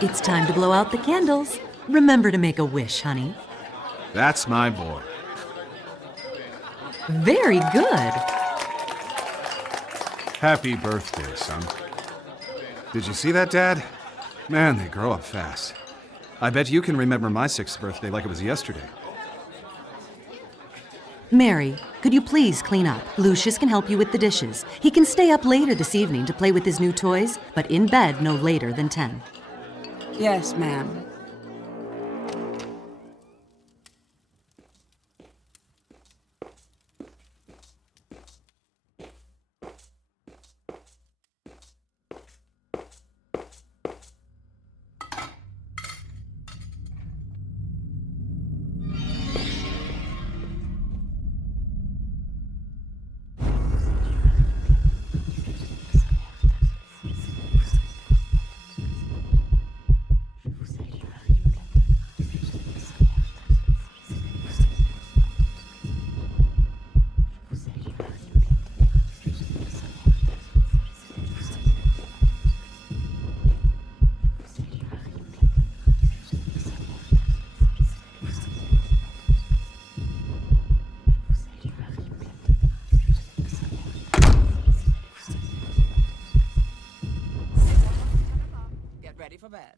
It's time to blow out the candles. Remember to make a wish, honey. That's my boy. Very good. Happy birthday, son. Did you see that, Dad? Man, they grow up fast. I bet you can remember my 6th birthday like it was yesterday. Mary, could you please clean up? Lucius can help you with the dishes. He can stay up later this evening to play with his new toys, but in bed no later than 10. Yes, ma'am. Ready for bed.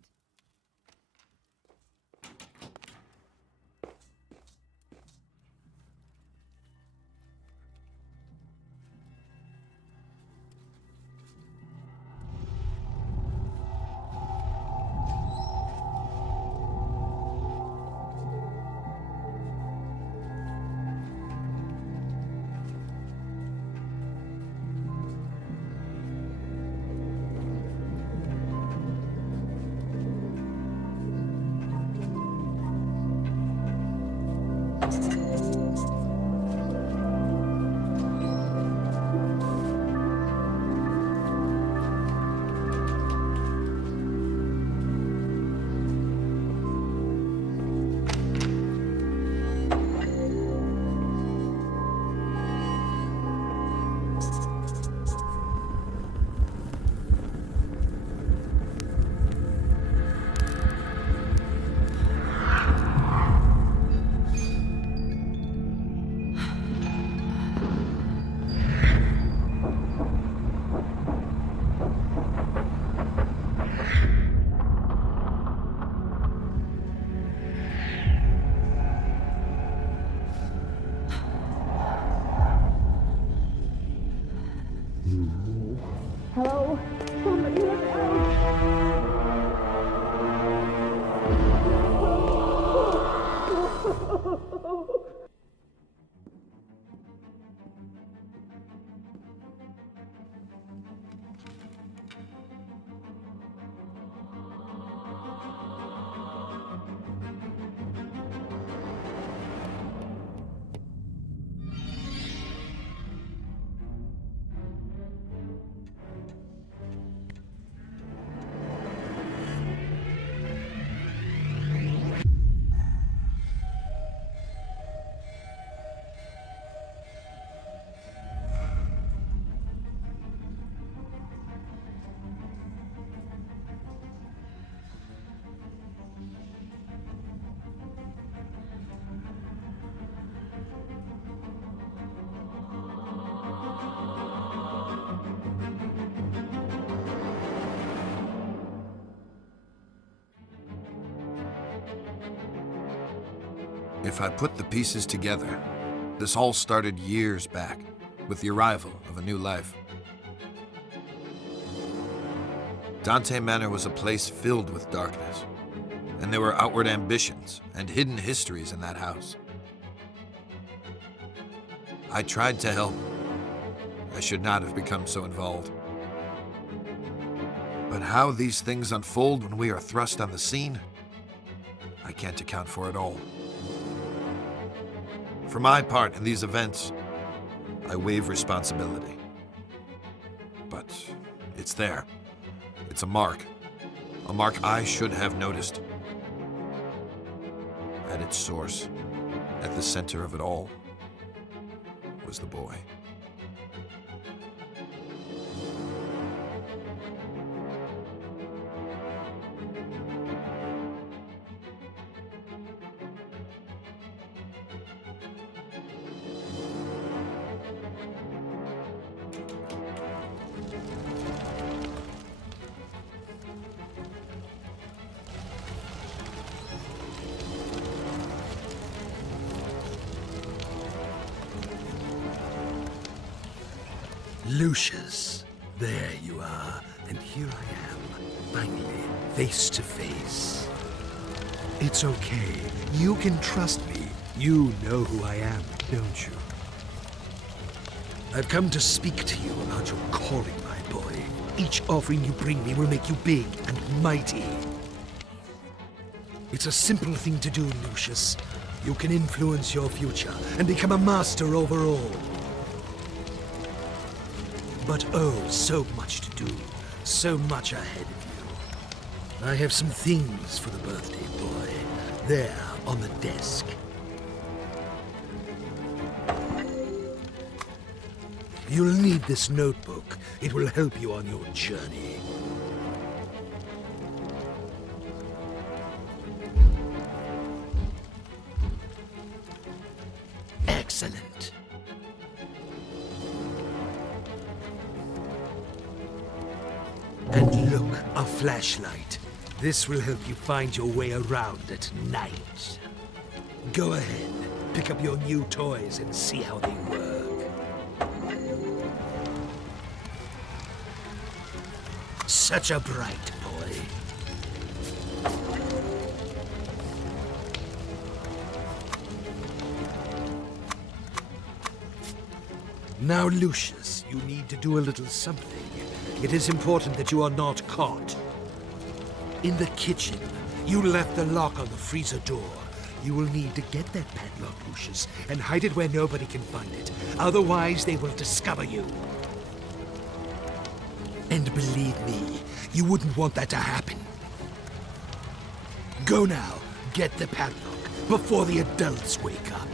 Hello? Somebody look out! If I put the pieces together, this all started years back, with the arrival of a new life. Dante Manor was a place filled with darkness, and there were outward ambitions and hidden histories in that house. I tried to help. I should not have become so involved. But how these things unfold when we are thrust on the scene, I can't account for it all. For my part in these events, I waive responsibility. But it's there. It's a mark. A mark I should have noticed. At its source, at the center of it all, was the boy. Lucius, there you are, and here I am, finally, face to face. It's okay, you can trust me. You know who I am, don't you? I've come to speak to you about your calling, my boy. Each offering you bring me will make you big and mighty. It's a simple thing to do, Lucius. You can influence your future and become a master over all. But oh, so much to do, so much ahead of you. I have some things for the birthday boy, there on the desk. You'll need this notebook. It will help you on your journey. Excellent. And look, a flashlight. This will help you find your way around at night. Go ahead, pick up your new toys and see how they work. Such a bright boy. Now, Lucius, you need to do a little something. It is important that you are not caught. In the kitchen, you left the lock on the freezer door. You will need to get that padlock, Lucius, and hide it where nobody can find it. Otherwise, they will discover you. And believe me, you wouldn't want that to happen. Go now, get the padlock, before the adults wake up.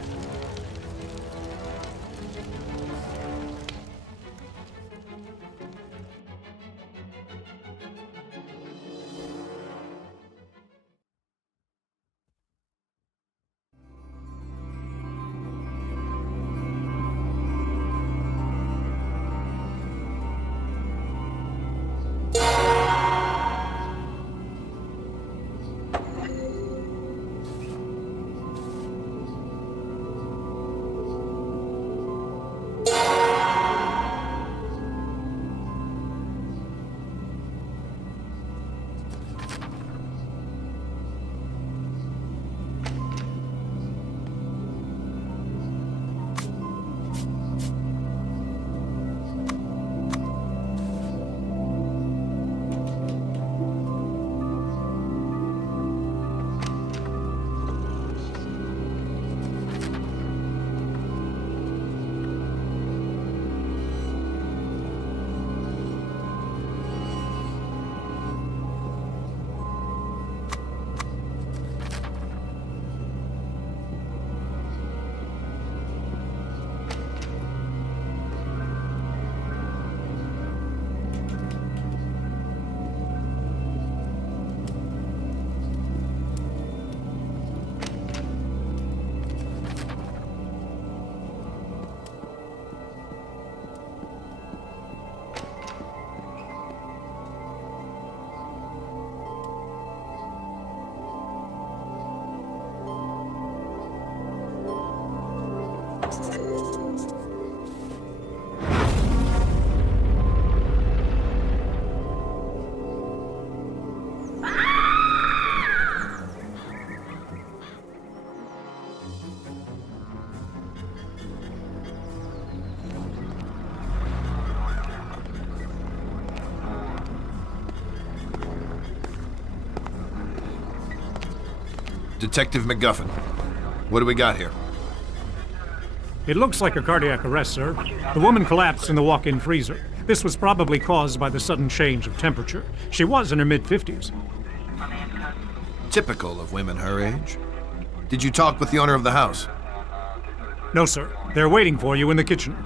Detective McGuffin, what do we got here? It looks like a cardiac arrest, sir. The woman collapsed in the walk-in freezer. This was probably caused by the sudden change of temperature. She was in her mid-50s. Typical of women her age. Did you talk with the owner of the house? No, sir. They're waiting for you in the kitchen.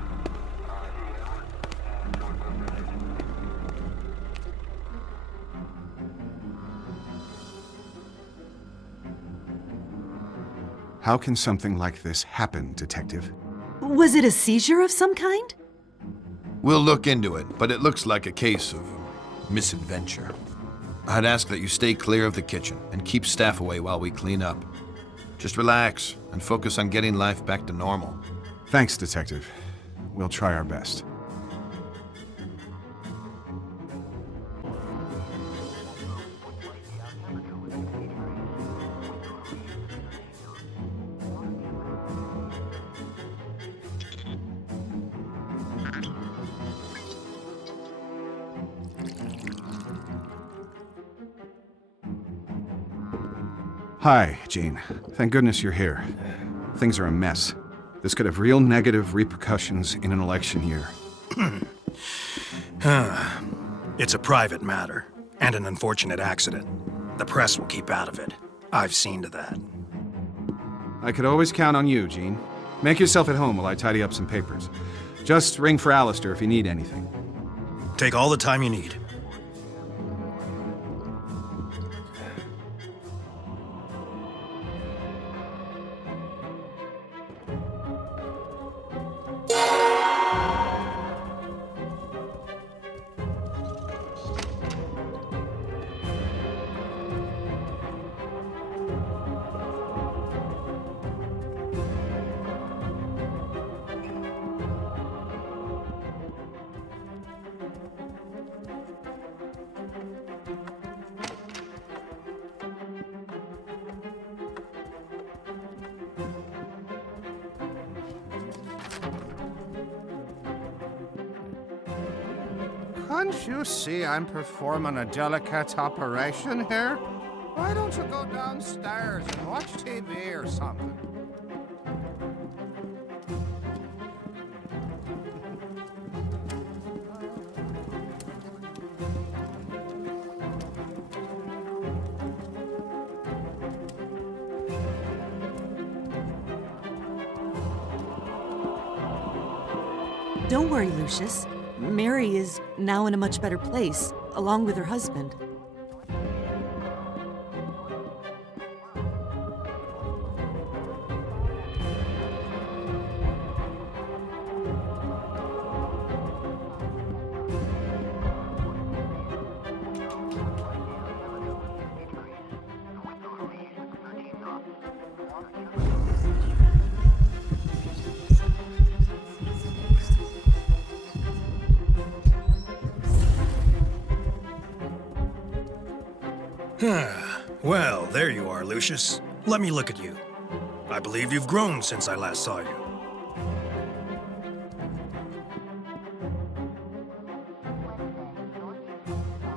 How can something like this happen, Detective? Was it a seizure of some kind? We'll look into it, but it looks like a case of misadventure. I'd ask that you stay clear of the kitchen and keep staff away while we clean up. Just relax and focus on getting life back to normal. Thanks, Detective. We'll try our best. Hi, Jean. Thank goodness you're here. Things are a mess. This could have real negative repercussions in an election year. It's a private matter, and an unfortunate accident. The press will keep out of it. I've seen to that. I could always count on you, Jean. Make yourself at home while I tidy up some papers. Just ring for Alistair if you need anything. Take all the time you need. Can't you see I'm performing a delicate operation here? Why don't you go downstairs and watch TV or something? Don't worry, Lucius. Mary is now in a much better place, along with her husband. Well, there you are, Lucius. Let me look at you. I believe you've grown since I last saw you.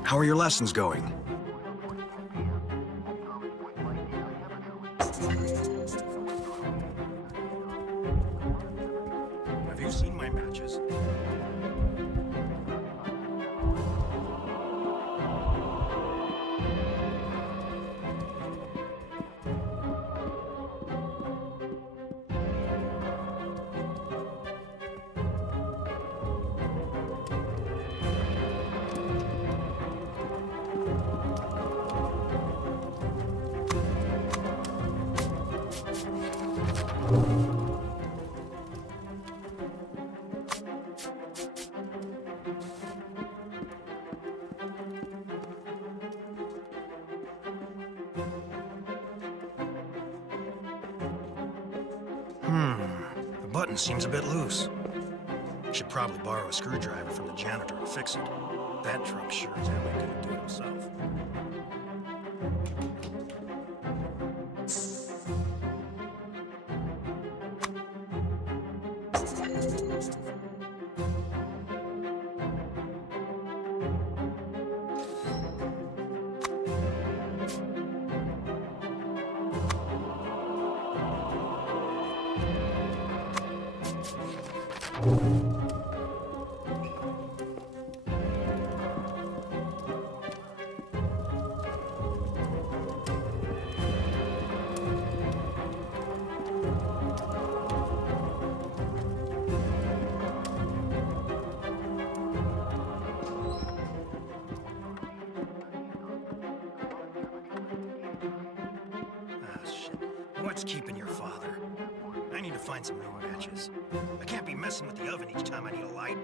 How are your lessons going? Have you seen my matches? The button seems a bit loose. Should probably borrow a screwdriver from the janitor and fix it. That trump sure as hell ain't gonna do it himself. What's keeping your father? I need to find some new matches. I can't be messing with the oven each time I need a light.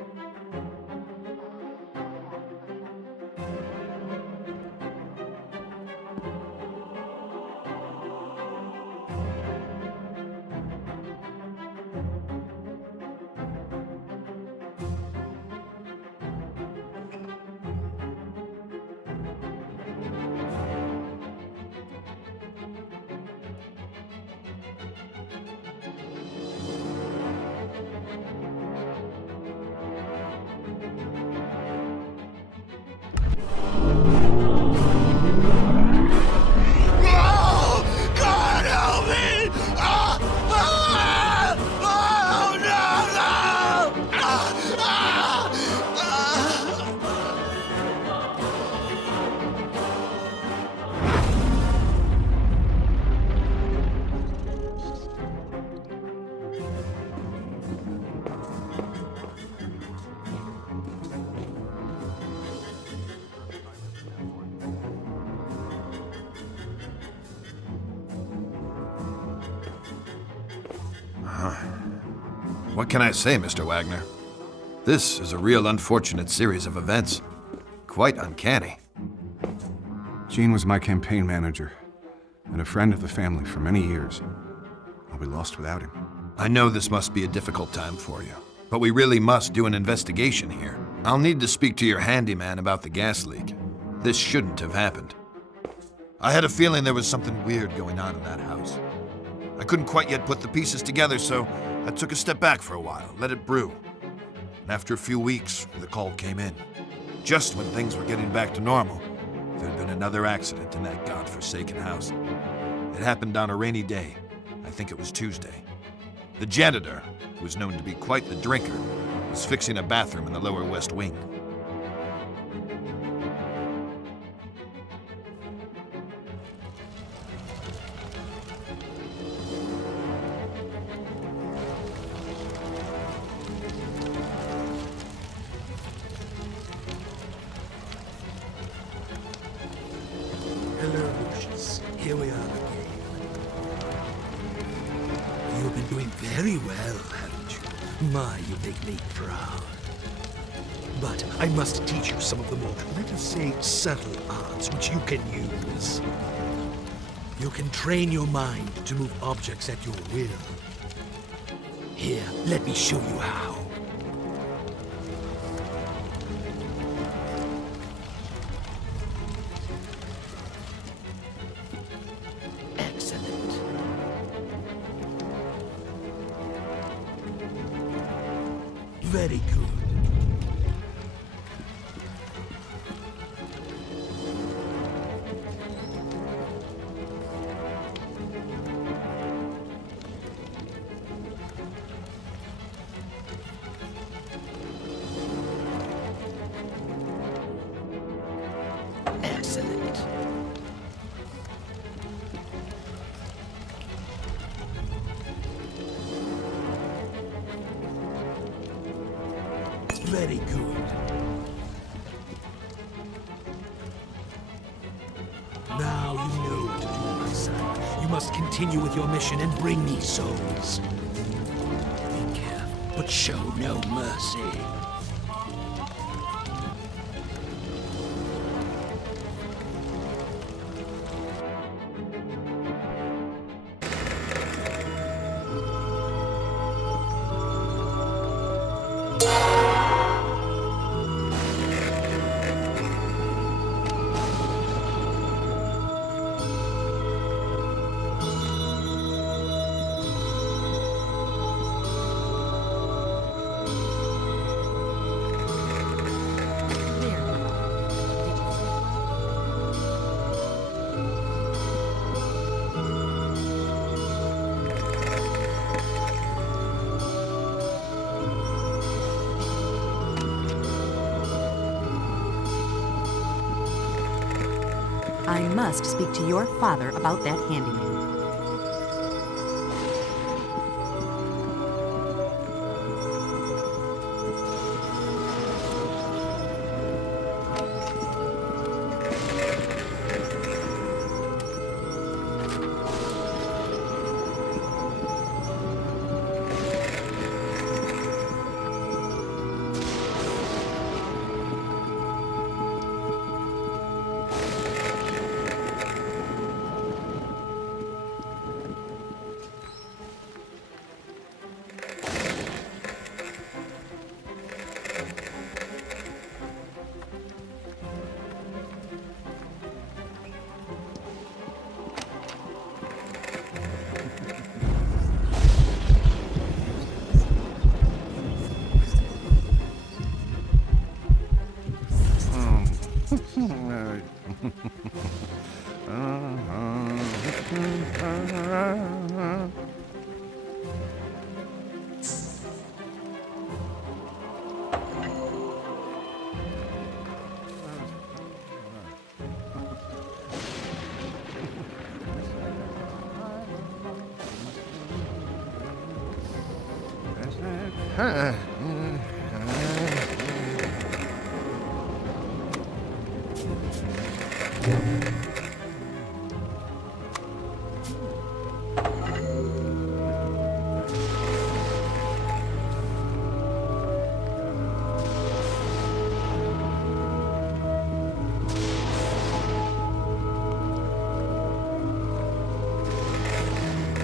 What can I say, Mr. Wagner? This is a real unfortunate series of events. Quite uncanny. Gene was my campaign manager and a friend of the family for many years. I'll be lost without him. I know this must be a difficult time for you, but we really must do an investigation here. I'll need to speak to your handyman about the gas leak. This shouldn't have happened. I had a feeling there was something weird going on in that house. I couldn't quite yet put the pieces together, so I took a step back for a while, let it brew. And after a few weeks, the call came in. Just when things were getting back to normal, there had been another accident in that godforsaken house. It happened on a rainy day. I think it was Tuesday. The janitor, who was known to be quite the drinker, was fixing a bathroom in the lower west wing. Hello, Lucius. Here we are again. You've been doing very well, haven't you? My, you make me proud. But I must teach you some of the more, let us say, subtle arts which you can use. You can train your mind to move objects at your will. Here, let me show you how. Excellent. Very good. Excellent. Very good. Now you know what to do, my son. You must continue with your mission and bring me souls. Be careful, but show no mercy. I must speak to your father about that handyman.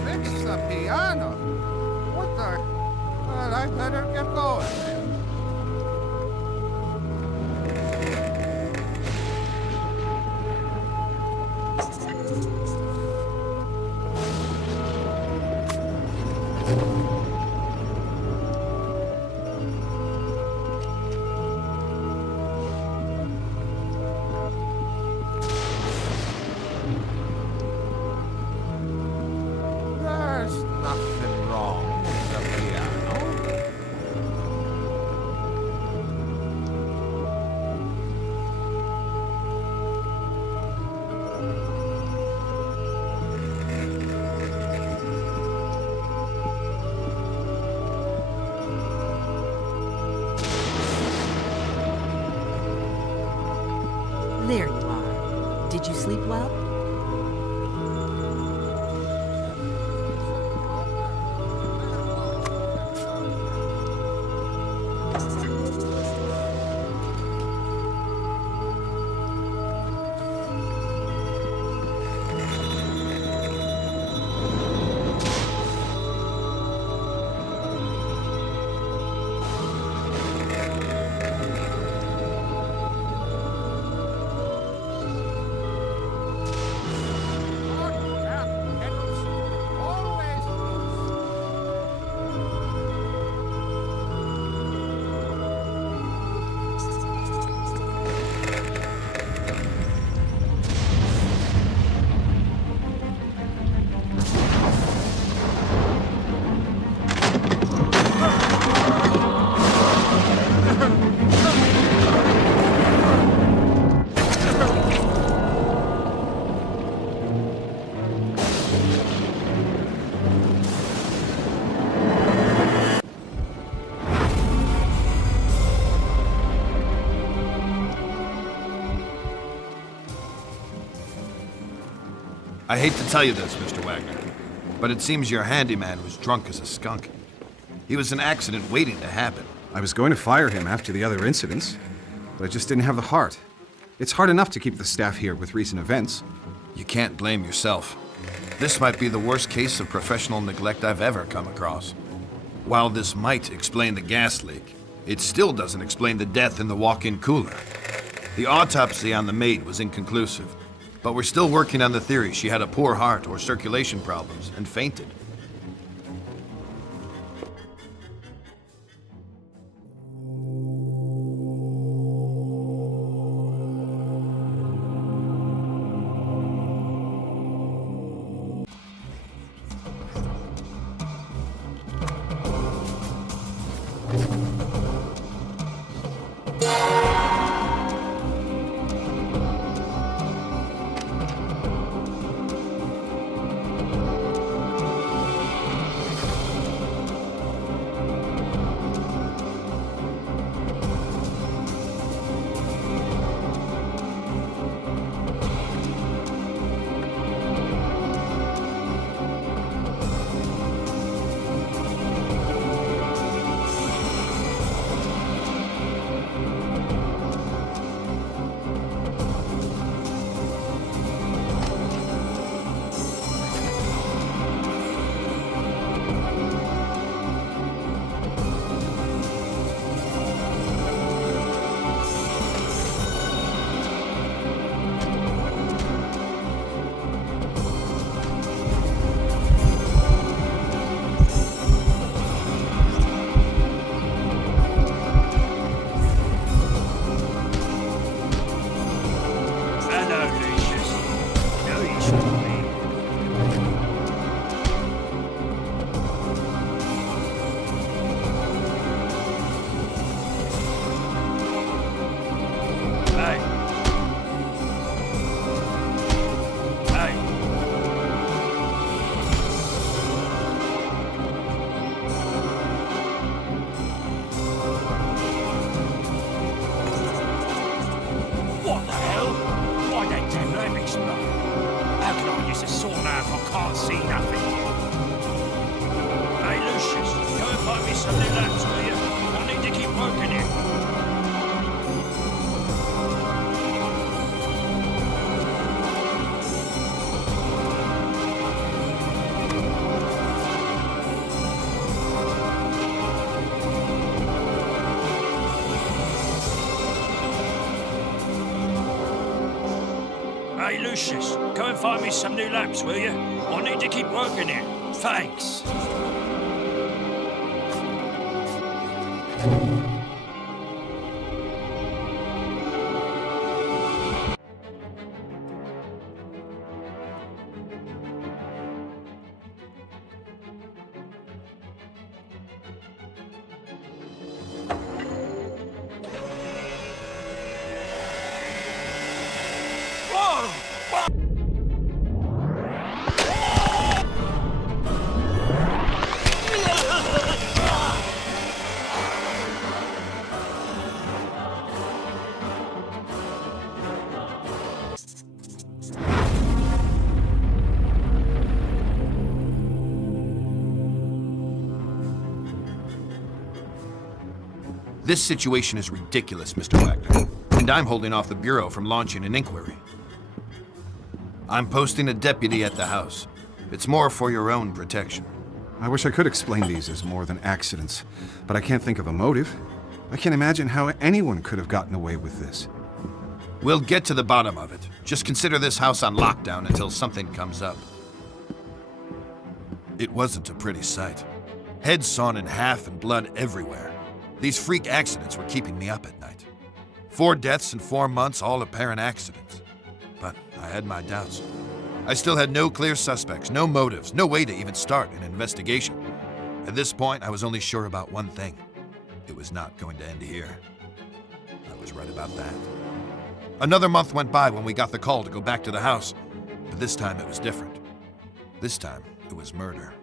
Fix the piano? What the? Well, I better get going then. There's nothing wrong with the piano. There you are. Did you sleep well? I hate to tell you this, Mr. Wagner, but it seems your handyman was drunk as a skunk. He was an accident waiting to happen. I was going to fire him after the other incidents, but I just didn't have the heart. It's hard enough to keep the staff here with recent events. You can't blame yourself. This might be the worst case of professional neglect I've ever come across. While this might explain the gas leak, it still doesn't explain the death in the walk-in cooler. The autopsy on the maid was inconclusive, but we're still working on the theory she had a poor heart or circulation problems and fainted. Hey, Lucius, go and find me some new lamps, will you? I need to keep working here. Thanks. This situation is ridiculous, Mr. Wagner, and I'm holding off the Bureau from launching an inquiry. I'm posting a deputy at the house. It's more for your own protection. I wish I could explain these as more than accidents, but I can't think of a motive. I can't imagine how anyone could have gotten away with this. We'll get to the bottom of it. Just consider this house on lockdown until something comes up. It wasn't a pretty sight. Heads sawn in half and blood everywhere. These freak accidents were keeping me up at night. 4 deaths in 4 months, all apparent accidents. But I had my doubts. I still had no clear suspects, no motives, no way to even start an investigation. At this point, I was only sure about one thing. It was not going to end here. I was right about that. Another month went by when we got the call to go back to the house. But this time it was different. This time, it was murder.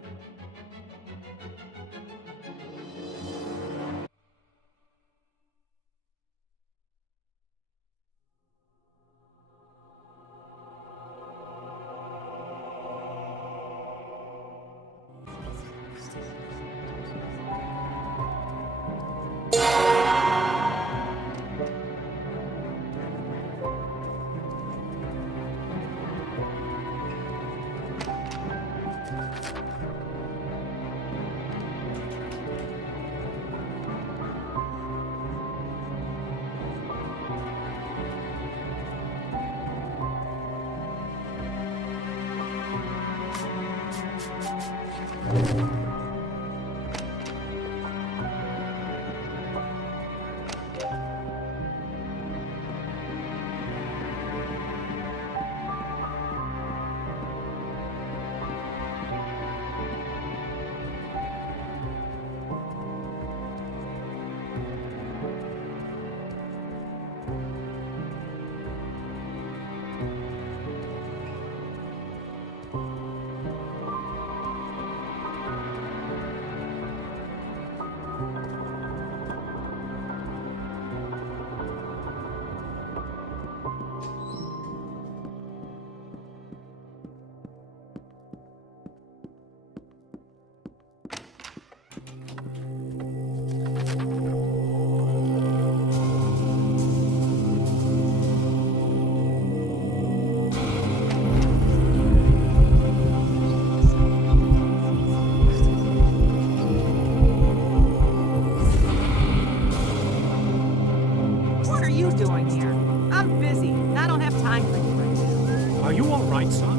Are you all right, son?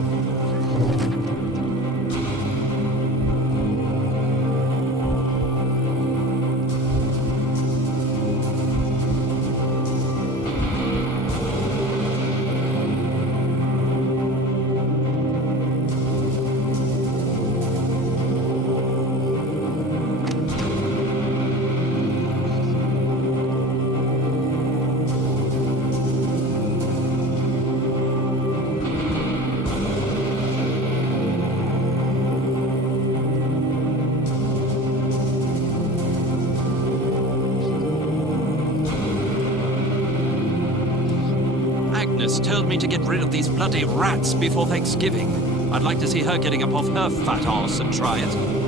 Told me to get rid of these bloody rats before Thanksgiving. I'd like to see her getting up off her fat arse and try it.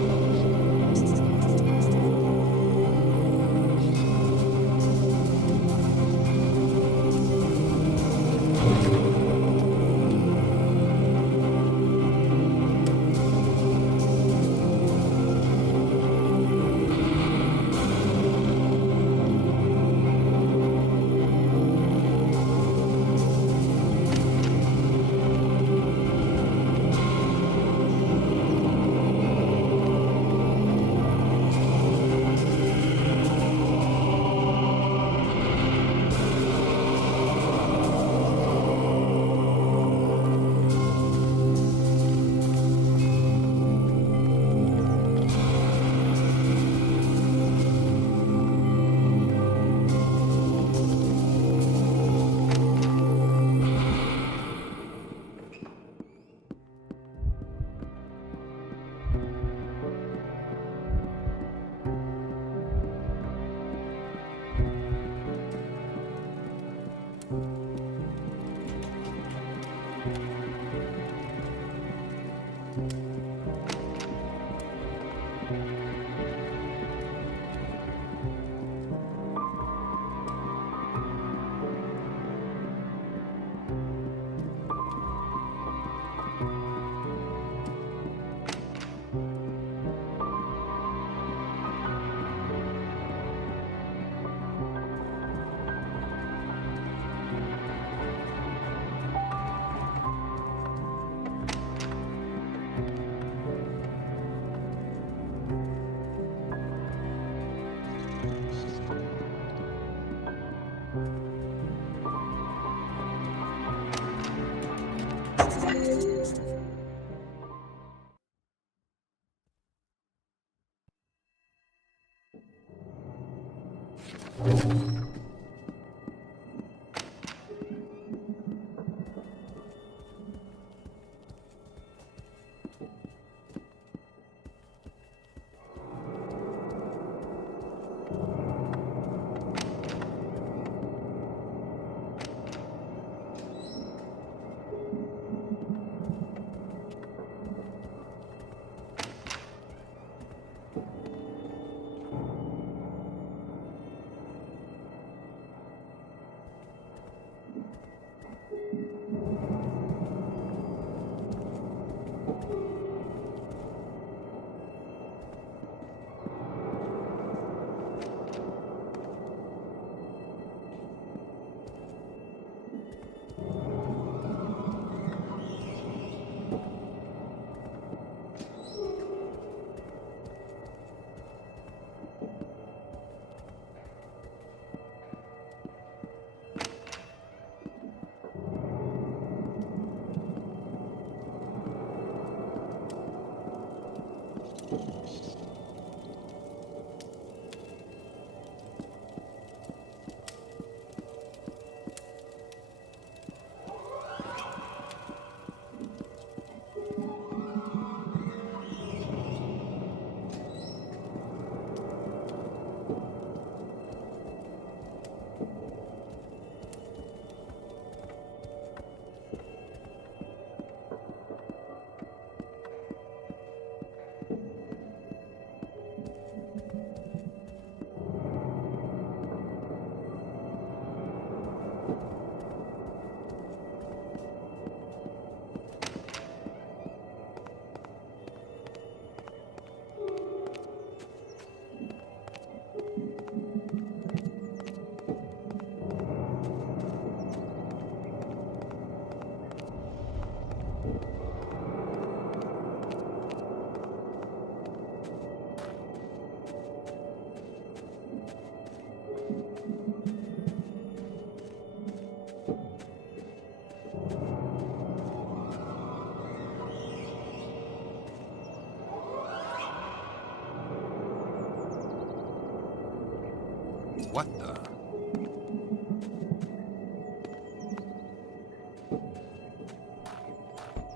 What the?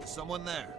Is someone there?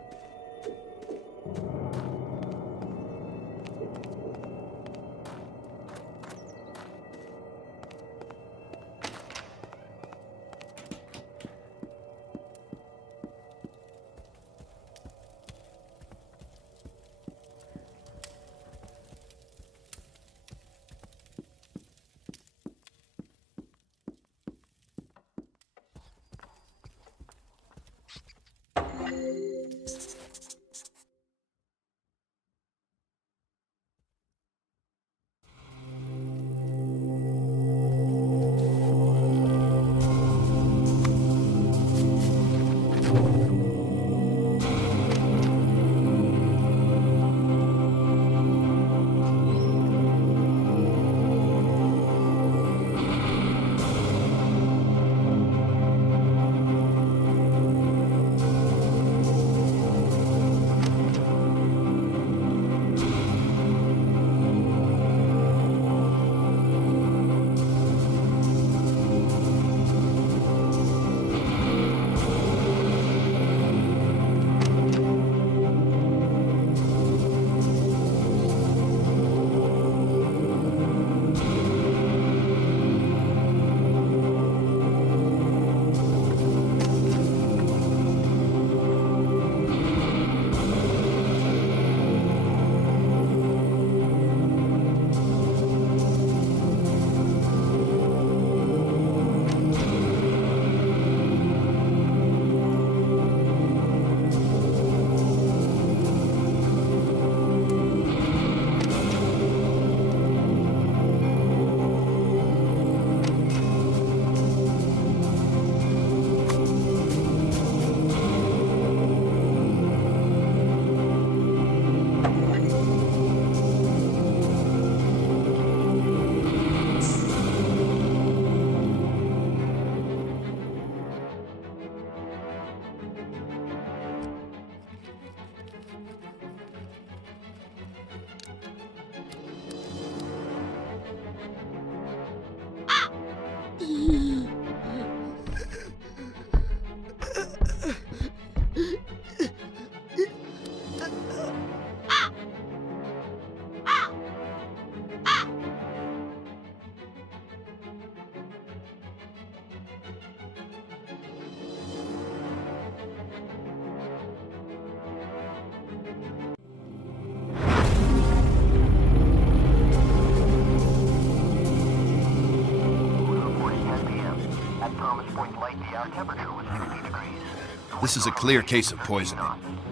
This is a clear case of poisoning,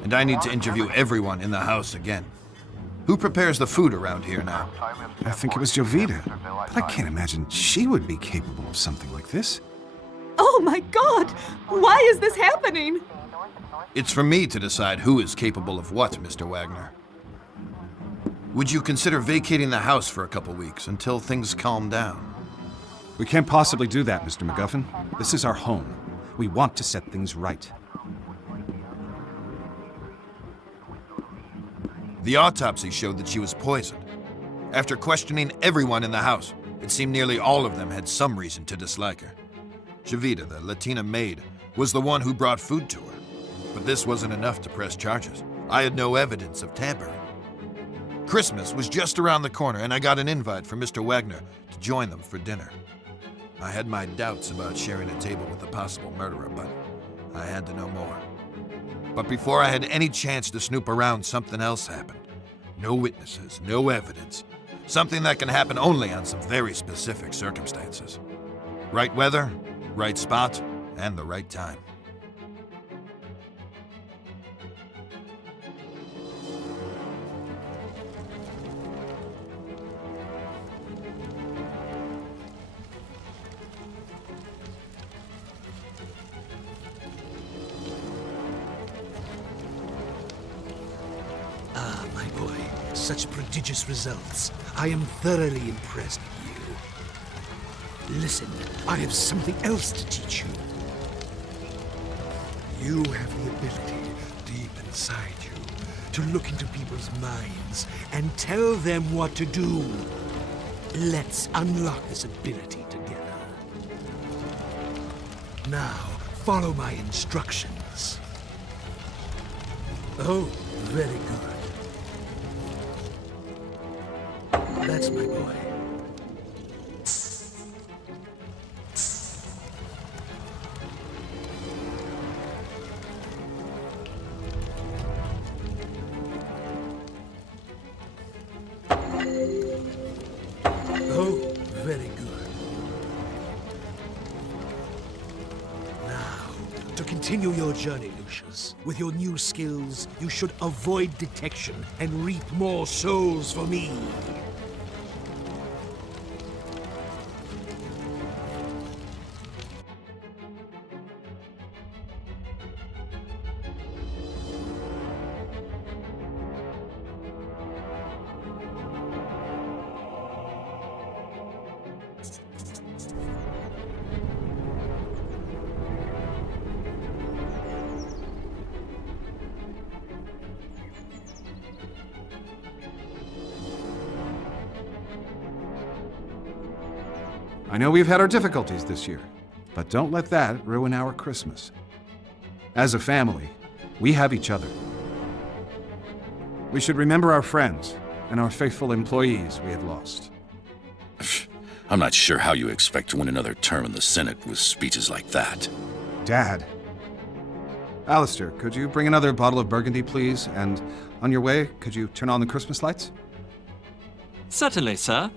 and I need to interview everyone in the house again. Who prepares the food around here now? I think it was Jovita, but I can't imagine she would be capable of something like this. Oh my God! Why is this happening? It's for me to decide who is capable of what, Mr. Wagner. Would you consider vacating the house for a couple weeks until things calm down? We can't possibly do that, Mr. MacGuffin. This is our home. We want to set things right. The autopsy showed that she was poisoned. After questioning everyone in the house, it seemed nearly all of them had some reason to dislike her. Jovita, the Latina maid, was the one who brought food to her. But this wasn't enough to press charges. I had no evidence of tampering. Christmas was just around the corner, and I got an invite from Mr. Wagner to join them for dinner. I had my doubts about sharing a table with a possible murderer, but I had to know more. But before I had any chance to snoop around, something else happened. No witnesses, no evidence. Something that can happen only on some very specific circumstances. Right weather, right spot, and the right time. Ah, my boy, such prodigious results. I am thoroughly impressed with you. Listen, I have something else to teach you. You have the ability deep inside you to look into people's minds and tell them what to do. Let's unlock this ability together. Now, follow my instructions. Oh, very good. That's my boy. Oh, very good. Now, to continue your journey, Lucius, with your new skills, you should avoid detection and reap more souls for me. I know we've had our difficulties this year, but don't let that ruin our Christmas. As a family, we have each other. We should remember our friends and our faithful employees we have lost. I'm not sure how you expect to win another term in the Senate with speeches like that. Dad. Alistair, could you bring another bottle of Burgundy, please? And on your way, could you turn on the Christmas lights? Certainly, sir.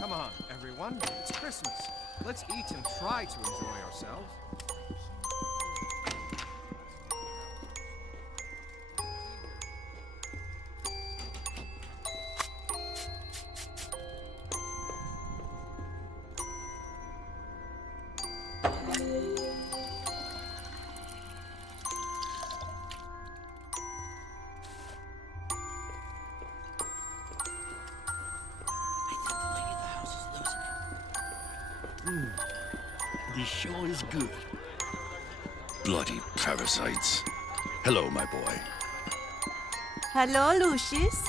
Come on, everyone. It's Christmas. Let's eat and try to enjoy ourselves. This sure is good. Bloody parasites. Hello, my boy. Hello, Lucius.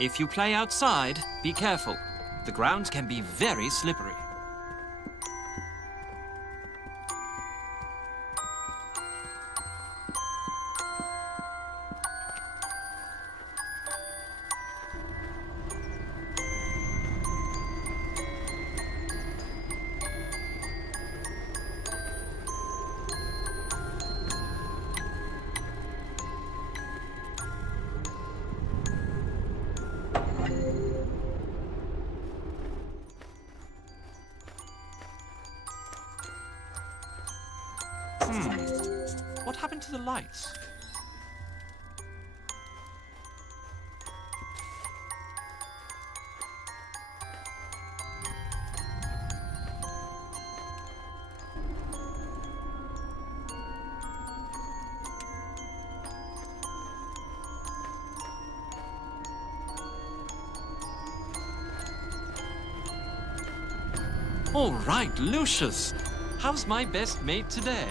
If you play outside, be careful. The ground can be very slippery. What happened to the lights? All right, Lucius. How's my best mate today?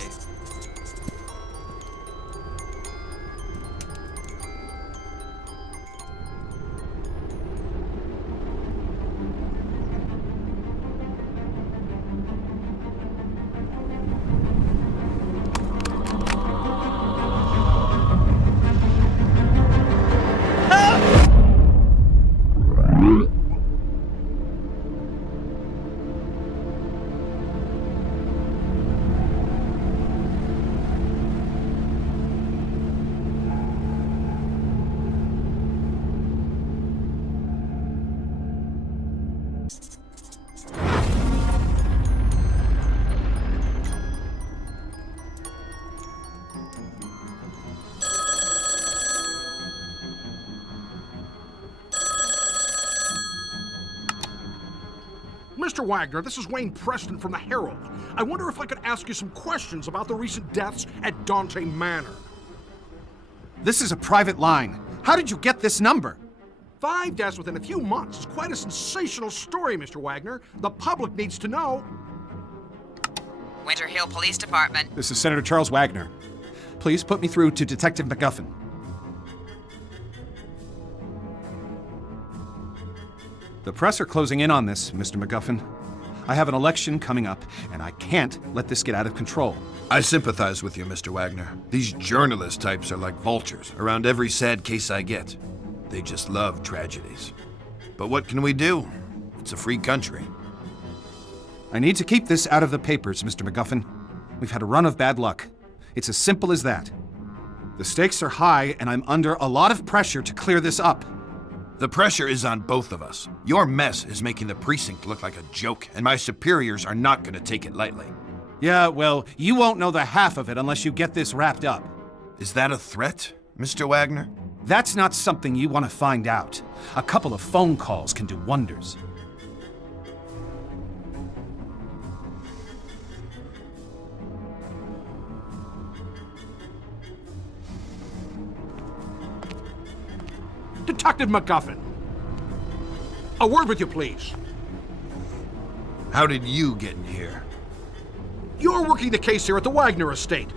Mr. Wagner, this is Wayne Preston from the Herald. I wonder if I could ask you some questions about the recent deaths at Dante Manor. This is a private line. How did you get this number? 5 deaths within a few months is quite a sensational story, Mr. Wagner. The public needs to know. Winter Hill Police Department. This is Senator Charles Wagner. Please put me through to Detective MacGuffin. The press are closing in on this, Mr. MacGuffin. I have an election coming up, and I can't let this get out of control. I sympathize with you, Mr. Wagner. These journalist types are like vultures around every sad case I get. They just love tragedies. But what can we do? It's a free country. I need to keep this out of the papers, Mr. MacGuffin. We've had a run of bad luck. It's as simple as that. The stakes are high, and I'm under a lot of pressure to clear this up. The pressure is on both of us. Your mess is making the precinct look like a joke, and my superiors are not going to take it lightly. Yeah, well, you won't know the half of it unless you get this wrapped up. Is that a threat, Mr. Wagner? That's not something you want to find out. A couple of phone calls can do wonders. Detective MacGuffin. A word with you, please. How did you get in here? You're working the case here at the Wagner estate.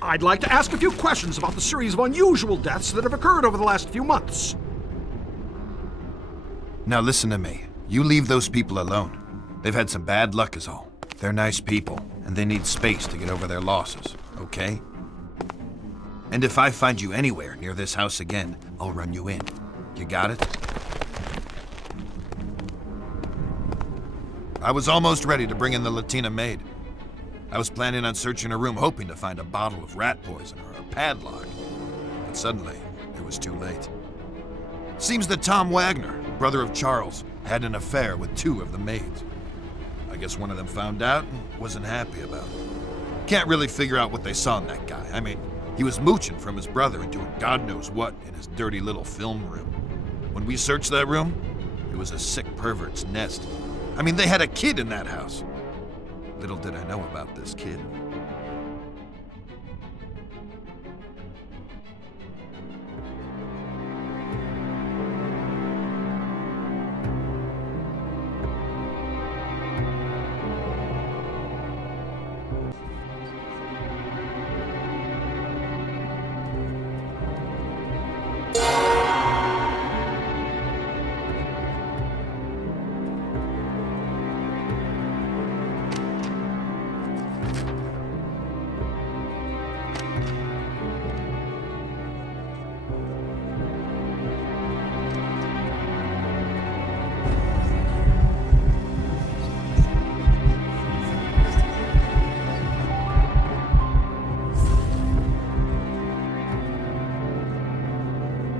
I'd like to ask a few questions about the series of unusual deaths that have occurred over the last few months. Now listen to me. You leave those people alone. They've had some bad luck is all. They're nice people, and they need space to get over their losses, okay? And if I find you anywhere near this house again, I'll run you in. You got it? I was almost ready to bring in the Latina maid. I was planning on searching her room, hoping to find a bottle of rat poison or a padlock. But suddenly, it was too late. Seems that Tom Wagner, brother of Charles, had an affair with 2 of the maids. I guess one of them found out and wasn't happy about it. Can't really figure out what they saw in that guy. I mean, he was mooching from his brother and doing God knows what in his dirty little film room. When we searched that room, it was a sick pervert's nest. I mean, they had a kid in that house. Little did I know about this kid.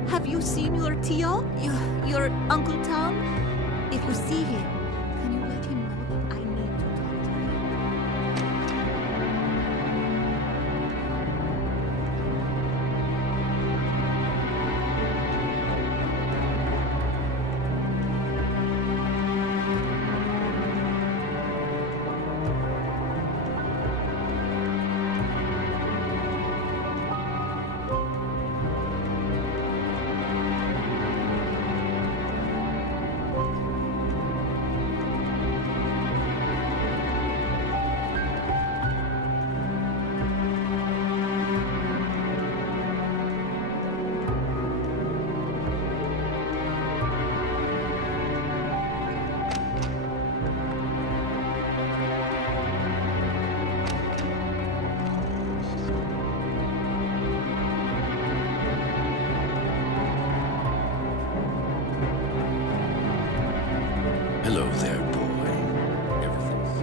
Have you seen your Tio? Your Uncle Tom? If you see him, can you let him know that I need to talk to him? Hello there, boy. Everything's...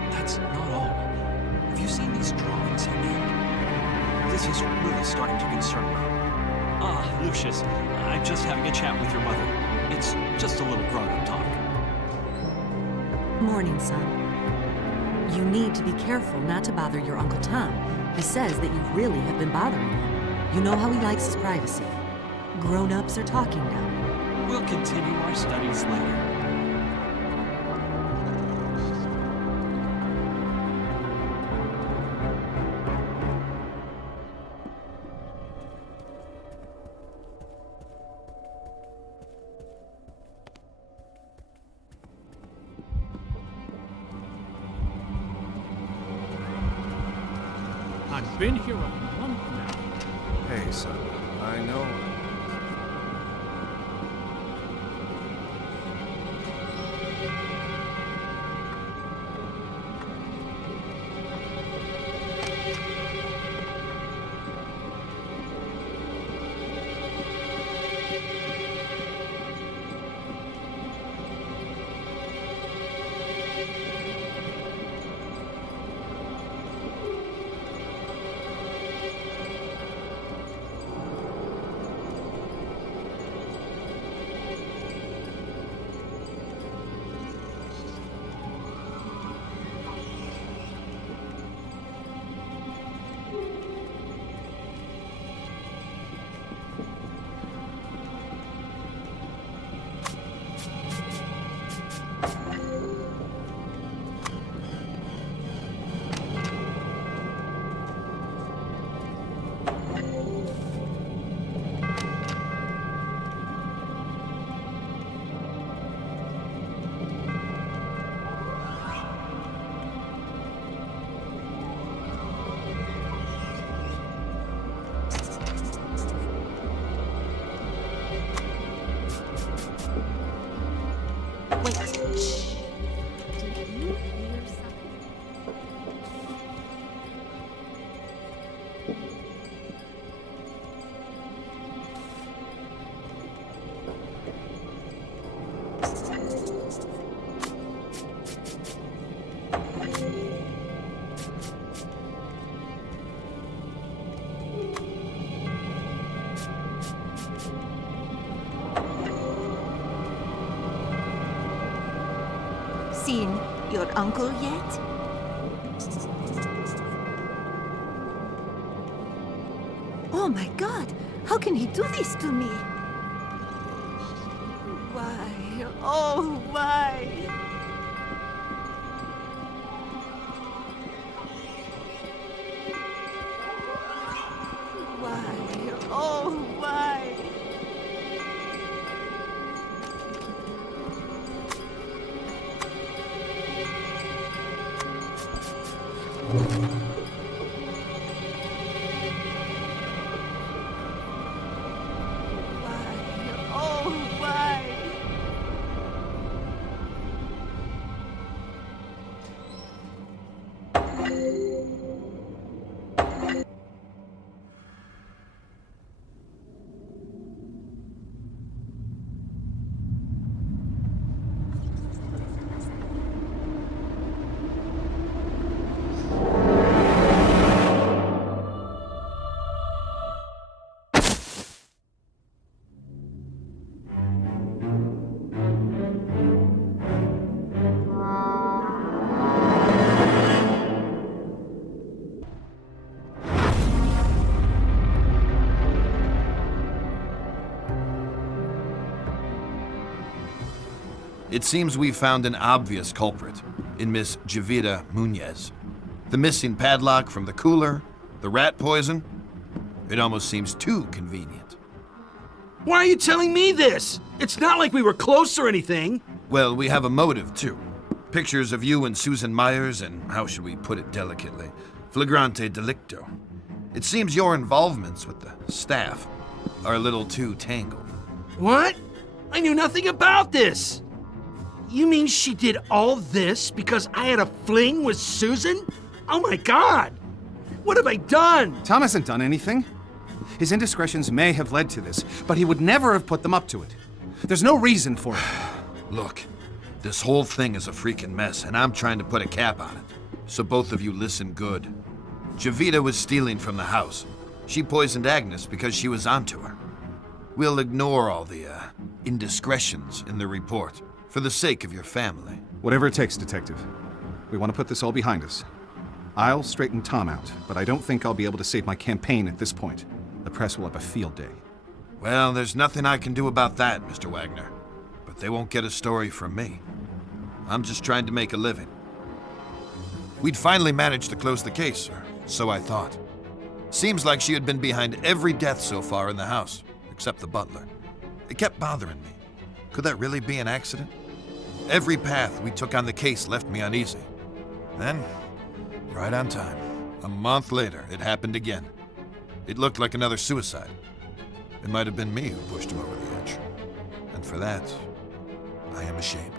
And that's not all. Have you seen these drawings he made? This is really starting to concern me. Ah, Lucius, I'm just having a chat with your mother. It's just a little grown-up talk. Morning, son. You need to be careful not to bother your Uncle Tom. He says that you really have been bothering him. You know how he likes his privacy. Grown-ups are talking now. We'll continue our studies later. I've been here a month now. Hey, son, I know. Seen your uncle yet? Oh my God! How can he do this to me? Why? Oh, why? Why? Oh, why? It seems we found an obvious culprit in Miss Javida Munez. The missing padlock from the cooler, the rat poison. It almost seems too convenient. Why are you telling me this? It's not like we were close or anything. Well, we have a motive, too. Pictures of you and Susan Myers and, how should we put it delicately, flagrante delicto. It seems your involvements with the staff are a little too tangled. What? I knew nothing about this. You mean she did all this because I had a fling with Susan? Oh my God! What have I done? Tom hasn't done anything. His indiscretions may have led to this, but he would never have put them up to it. There's no reason for it. Look, this whole thing is a freaking mess, and I'm trying to put a cap on it. So both of you listen good. Javida was stealing from the house. She poisoned Agnes because she was onto her. We'll ignore all the, indiscretions in the report, for the sake of your family. Whatever it takes, Detective. We want to put this all behind us. I'll straighten Tom out, but I don't think I'll be able to save my campaign at this point. The press will have a field day. Well, there's nothing I can do about that, Mr. Wagner. But they won't get a story from me. I'm just trying to make a living. We'd finally managed to close the case, or so I thought. Seems like she had been behind every death so far in the house, except the butler. It kept bothering me. Could that really be an accident? Every path we took on the case left me uneasy. Then, right on time, a month later, it happened again. It looked like another suicide. It might have been me who pushed him over the edge. And for that, I am ashamed.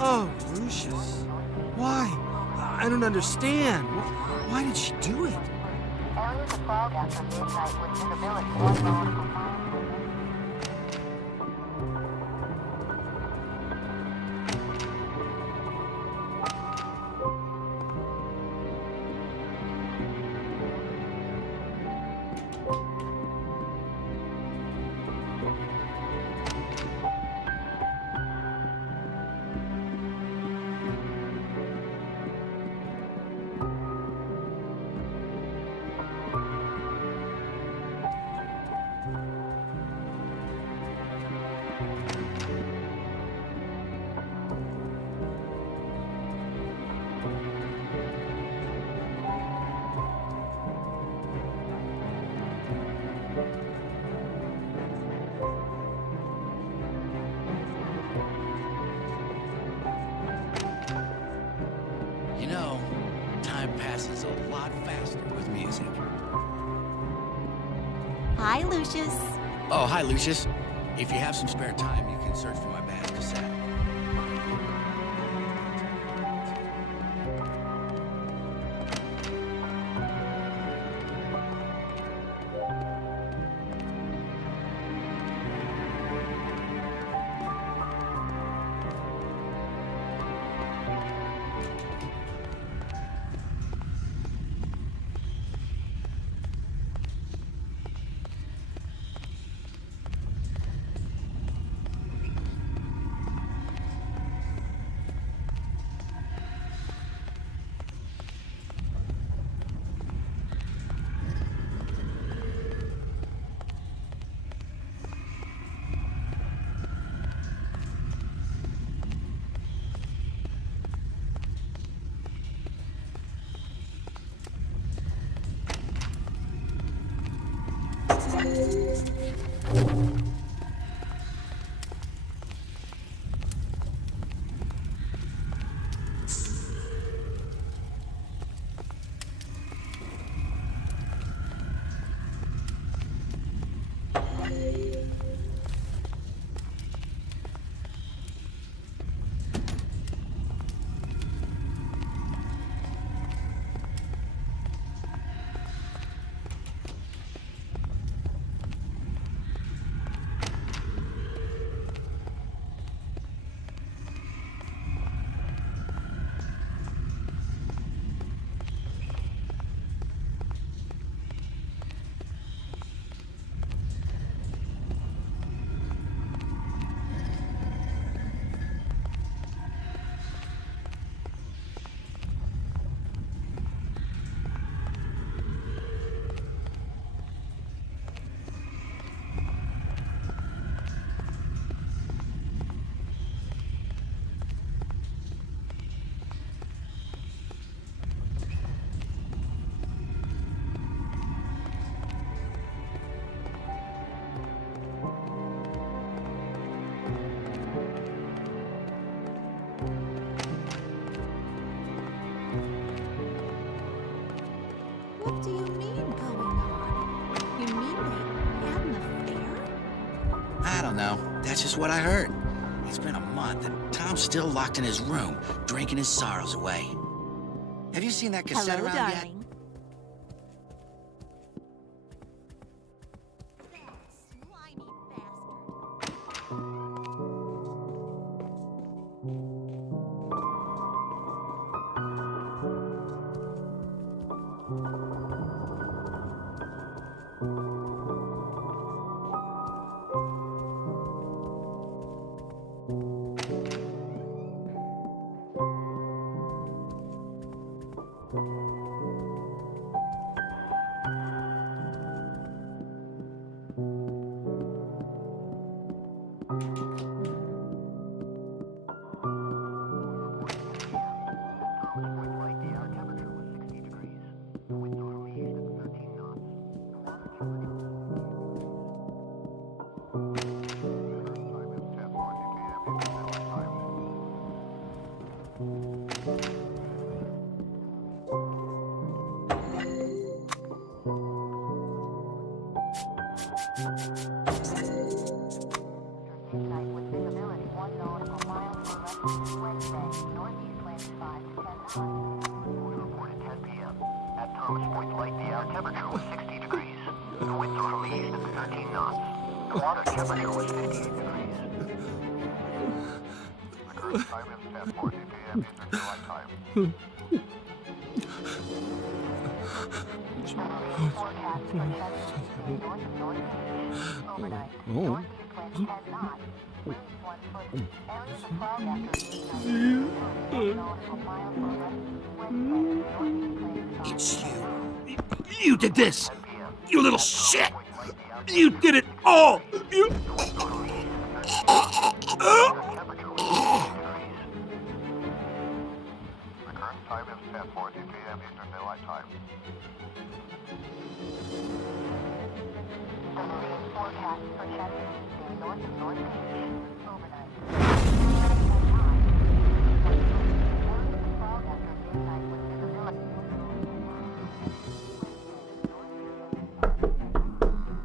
Oh, Lucius. Why? I don't understand. Why did she do it? Areas of fog after midnight with visibility 1 mile. Hi, Lucius. Oh, hi, Lucius. If you have some spare time, you can search for my band's cassette. What do you mean going on? You mean they had an affair? I don't know. That's just what I heard. It's been a month, and Tom's still locked in his room, drinking his sorrows away. Have you seen that cassette Hello, around yet? darling. It's you. You did this! You little shit! You did it all! You...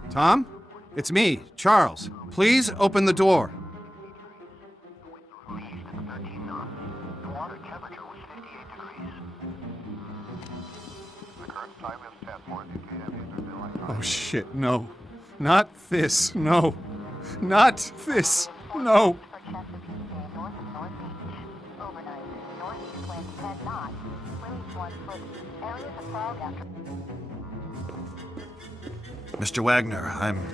Tom? It's me, Charles. Please open the door. Oh shit, no. Not this, no. Not this, no. Mr. Wagner, I'm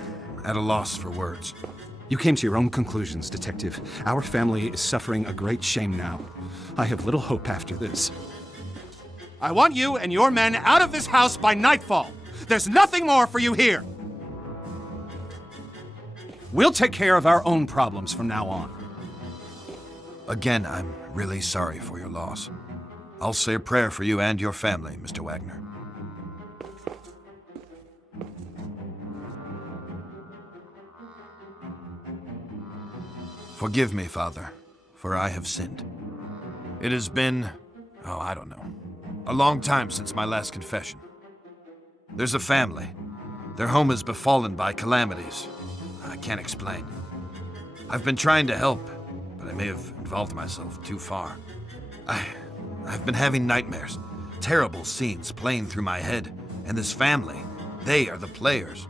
at a loss for words. You came to your own conclusions, Detective. Our family is suffering a great shame now. I have little hope after this. I want you and your men out of this house by nightfall. There's nothing more for you here. We'll take care of our own problems from now on. Again, I'm really sorry for your loss. I'll say a prayer for you and your family, Mr. Wagner. Forgive me, Father, for I have sinned. It has been, I don't know, a long time since my last confession. There's a family. Their home is befallen by calamities. I can't explain. I've been trying to help, but I may have involved myself too far. I've been having nightmares, terrible scenes playing through my head, and this family, they are the players.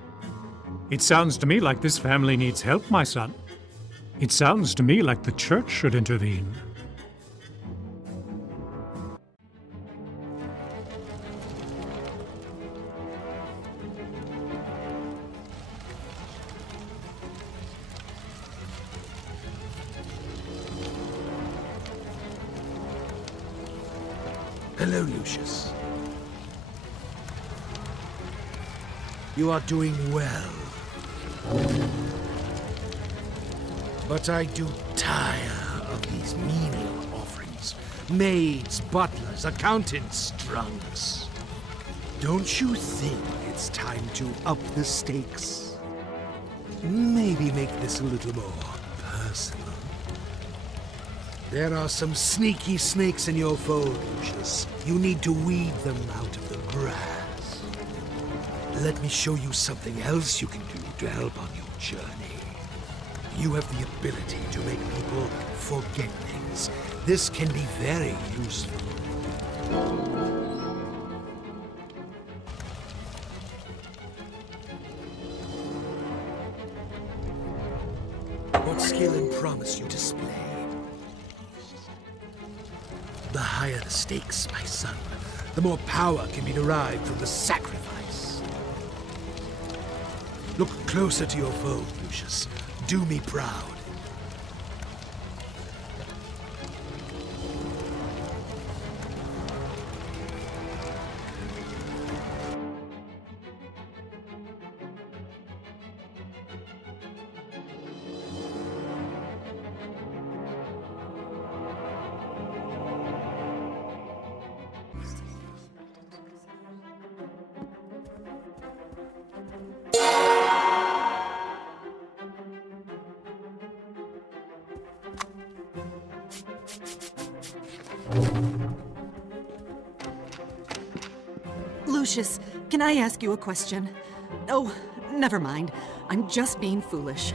It sounds to me like this family needs help, my son. It sounds to me like the church should intervene. Hello, Lucius. You are doing well. But I do tire of these menial offerings. Maids, butlers, accountants, drunks. Don't you think it's time to up the stakes? Maybe make this a little more personal. There are some sneaky snakes in your fold, Lucius. You need to weed them out of the grass. Let me show you something else you can do to help on your journey. You have the ability to make people forget things. This can be very useful. What skill and promise you display? The higher the stakes, my son, the more power can be derived from the sacrifice. Look closer to your foe, Lucius. Do me proud. Lucius, can I ask you a question? Oh, never mind. I'm just being foolish.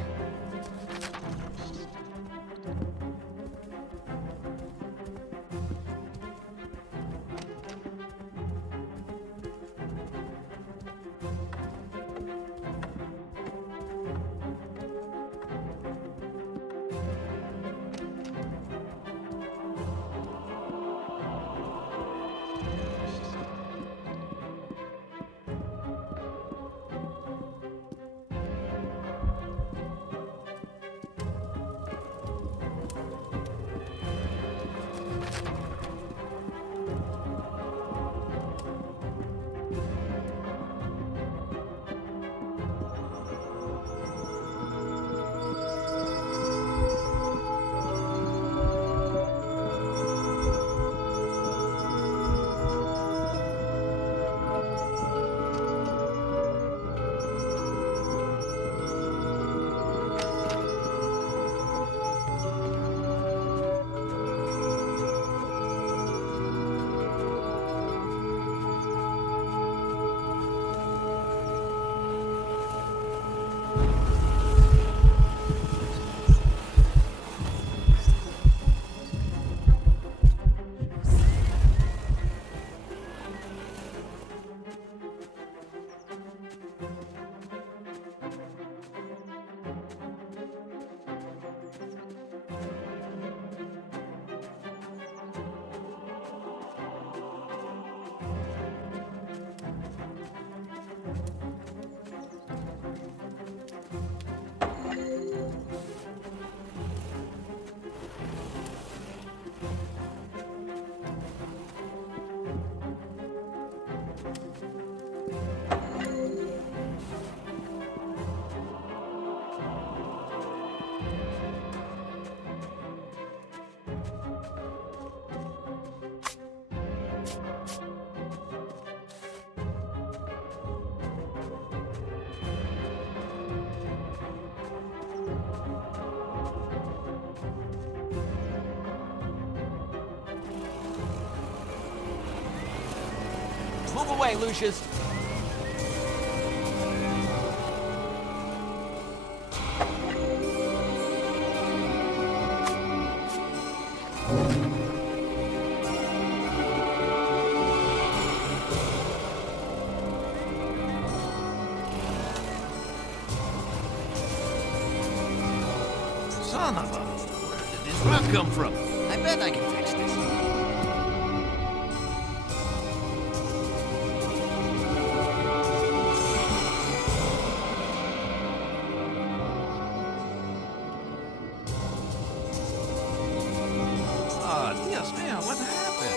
Move away, Lucius. Son of a... Where did this rock come from? I bet I can fix this. Oh, Dios mío, what happened?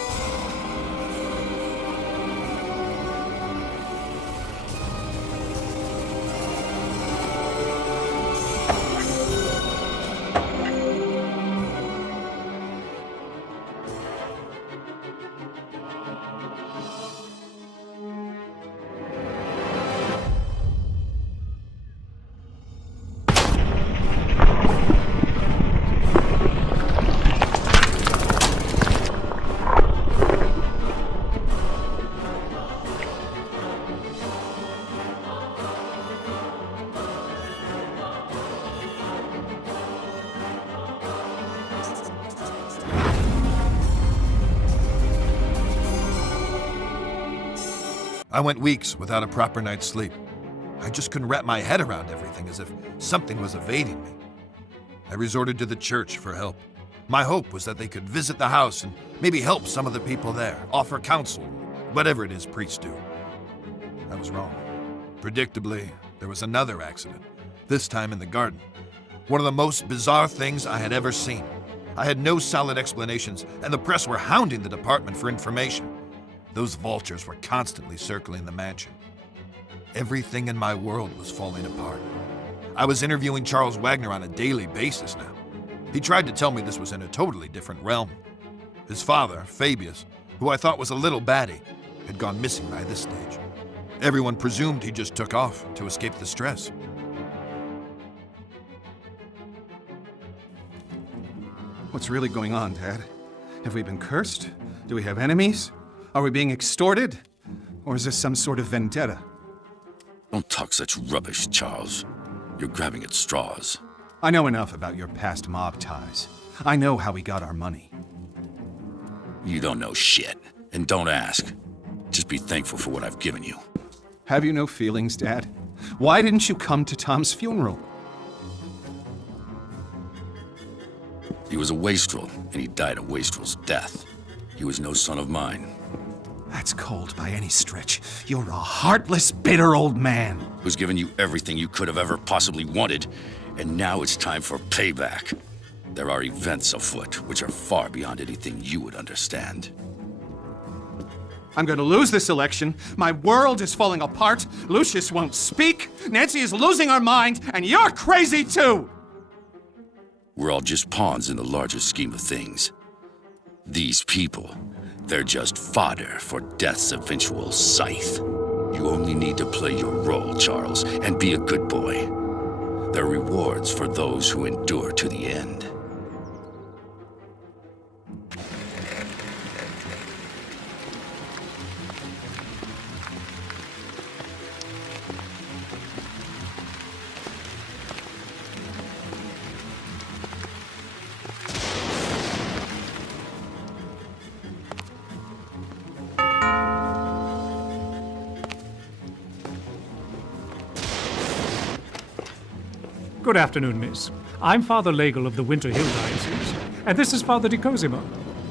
I went weeks without a proper night's sleep. I just couldn't wrap my head around everything, as if something was evading me. I resorted to the church for help. My hope was that they could visit the house and maybe help some of the people there, offer counsel, whatever it is priests do. I was wrong. Predictably, there was another accident, this time in the garden. One of the most bizarre things I had ever seen. I had no solid explanations, and the press were hounding the department for information. Those vultures were constantly circling the mansion. Everything in my world was falling apart. I was interviewing Charles Wagner on a daily basis now. He tried to tell me this was in a totally different realm. His father, Fabius, who I thought was a little batty, had gone missing by this stage. Everyone presumed he just took off to escape the stress. What's really going on, Dad? Have we been cursed? Do we have enemies? Are we being extorted? Or is this some sort of vendetta? Don't talk such rubbish, Charles. You're grabbing at straws. I know enough about your past mob ties. I know how we got our money. You don't know shit, and don't ask. Just be thankful for what I've given you. Have you no feelings, Dad? Why didn't you come to Tom's funeral? He was a wastrel, and he died a wastrel's death. He was no son of mine. That's cold by any stretch. You're a heartless, bitter old man. Who's given you everything you could have ever possibly wanted, and now it's time for payback. There are events afoot which are far beyond anything you would understand. I'm going to lose this election. My world is falling apart. Lucius won't speak. Nancy is losing her mind, and you're crazy too! We're all just pawns in the larger scheme of things. These people, they're just fodder for death's eventual scythe. You only need to play your role, Charles, and be a good boy. There are rewards for those who endure to the end. Good afternoon, miss. I'm Father Legel of the Winter Hill Diocese, and this is Father Di Cosimo.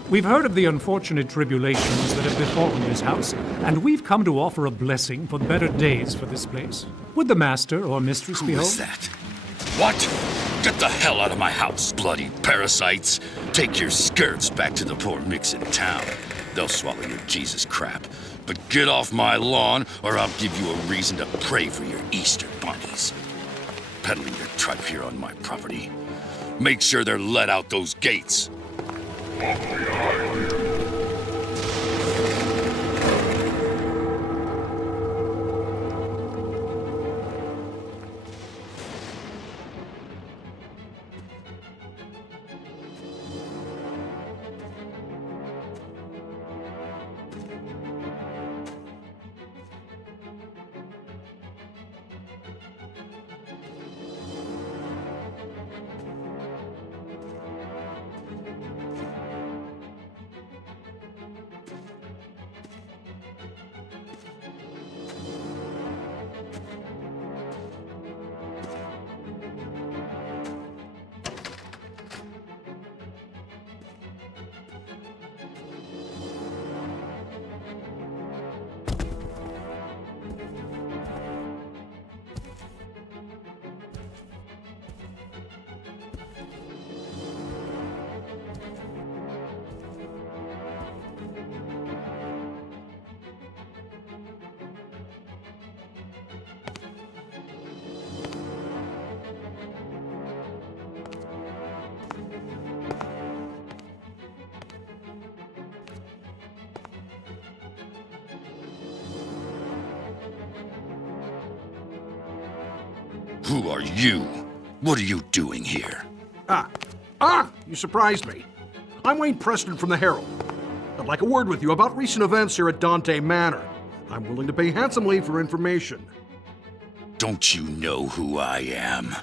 We've heard of the unfortunate tribulations that have befallen this house, and we've come to offer a blessing for better days for this place. Would the master or mistress be home? Who is that? What? Get the hell out of my house, bloody parasites! Take your skirts back to the poor micks in town. They'll swallow your Jesus crap. But get off my lawn, or I'll give you a reason to pray for your Easter bunnies. Peddling your tripe here on my property. Make sure they're let out those gates. Who are you? What are you doing here? You surprised me. I'm Wayne Preston from the Herald. I'd like a word with you about recent events here at Dante Manor. I'm willing to pay handsomely for information. Don't you know who I am?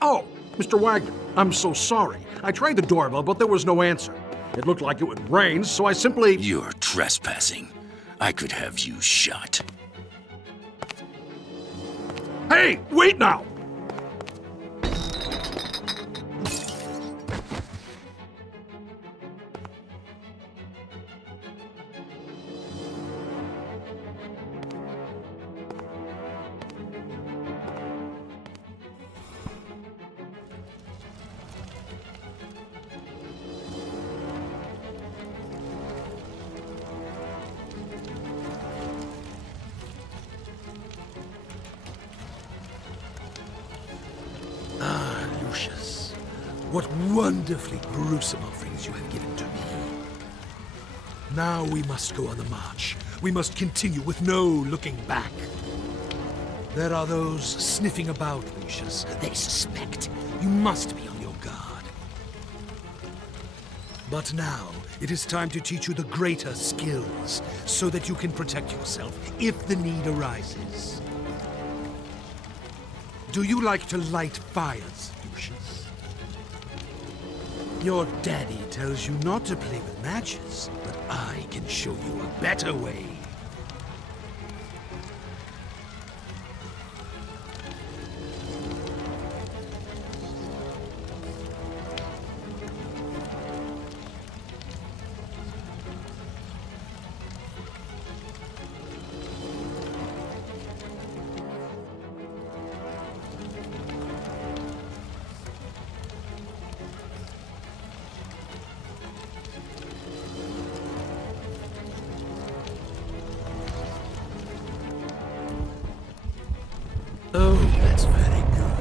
Oh, Mr. Wagner, I'm so sorry. I tried the doorbell, but there was no answer. It looked like it would rain, so I simply... You're trespassing. I could have you shot. Hey, wait now! Lucius, what wonderfully gruesome offerings you have given to me. Now we must go on the march. We must continue with no looking back. There are those sniffing about, Lucius. They suspect. You must be on your guard. But now, it is time to teach you the greater skills, so that you can protect yourself if the need arises. Do you like to light fires, Lucius? Your daddy tells you not to play with matches, but I can show you a better way. Oh, that's very good.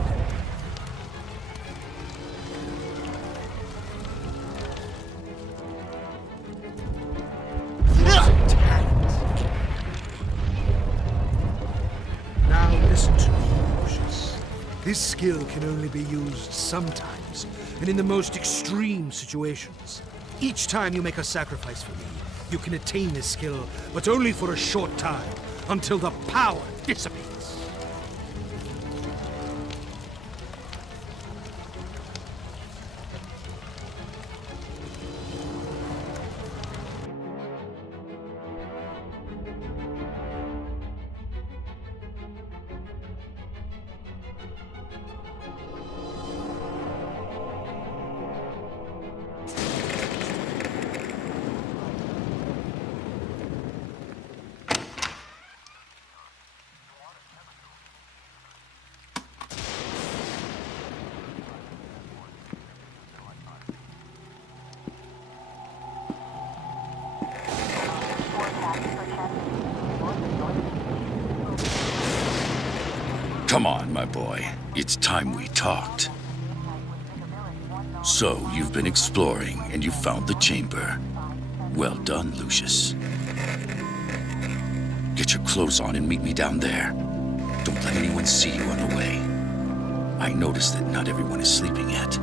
Now listen to me, Lucius. This skill can only be used sometimes, and in the most extreme situations. Each time you make a sacrifice for me, you can attain this skill, but only for a short time, until the power dissipates. Come on, my boy. It's time we talked. So, you've been exploring, and you found the chamber. Well done, Lucius. Get your clothes on and meet me down there. Don't let anyone see you on the way. I noticed that not everyone is sleeping yet.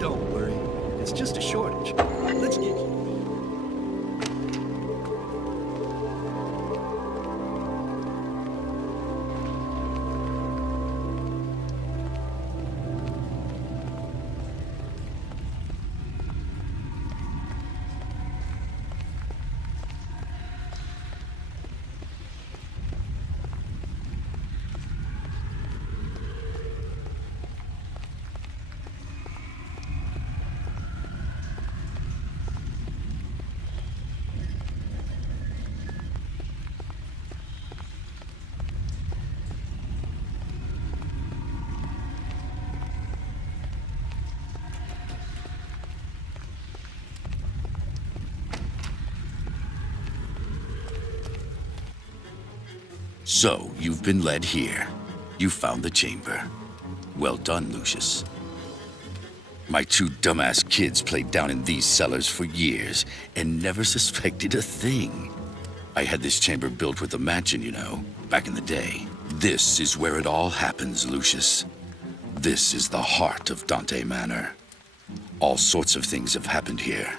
Don't worry. It's just a shortage. Let's get you. So, you've been led here. You found the chamber. Well done, Lucius. My two dumbass kids played down in these cellars for years and never suspected a thing. I had this chamber built with a mansion, you know, back in the day. This is where it all happens, Lucius. This is the heart of Dante Manor. All sorts of things have happened here.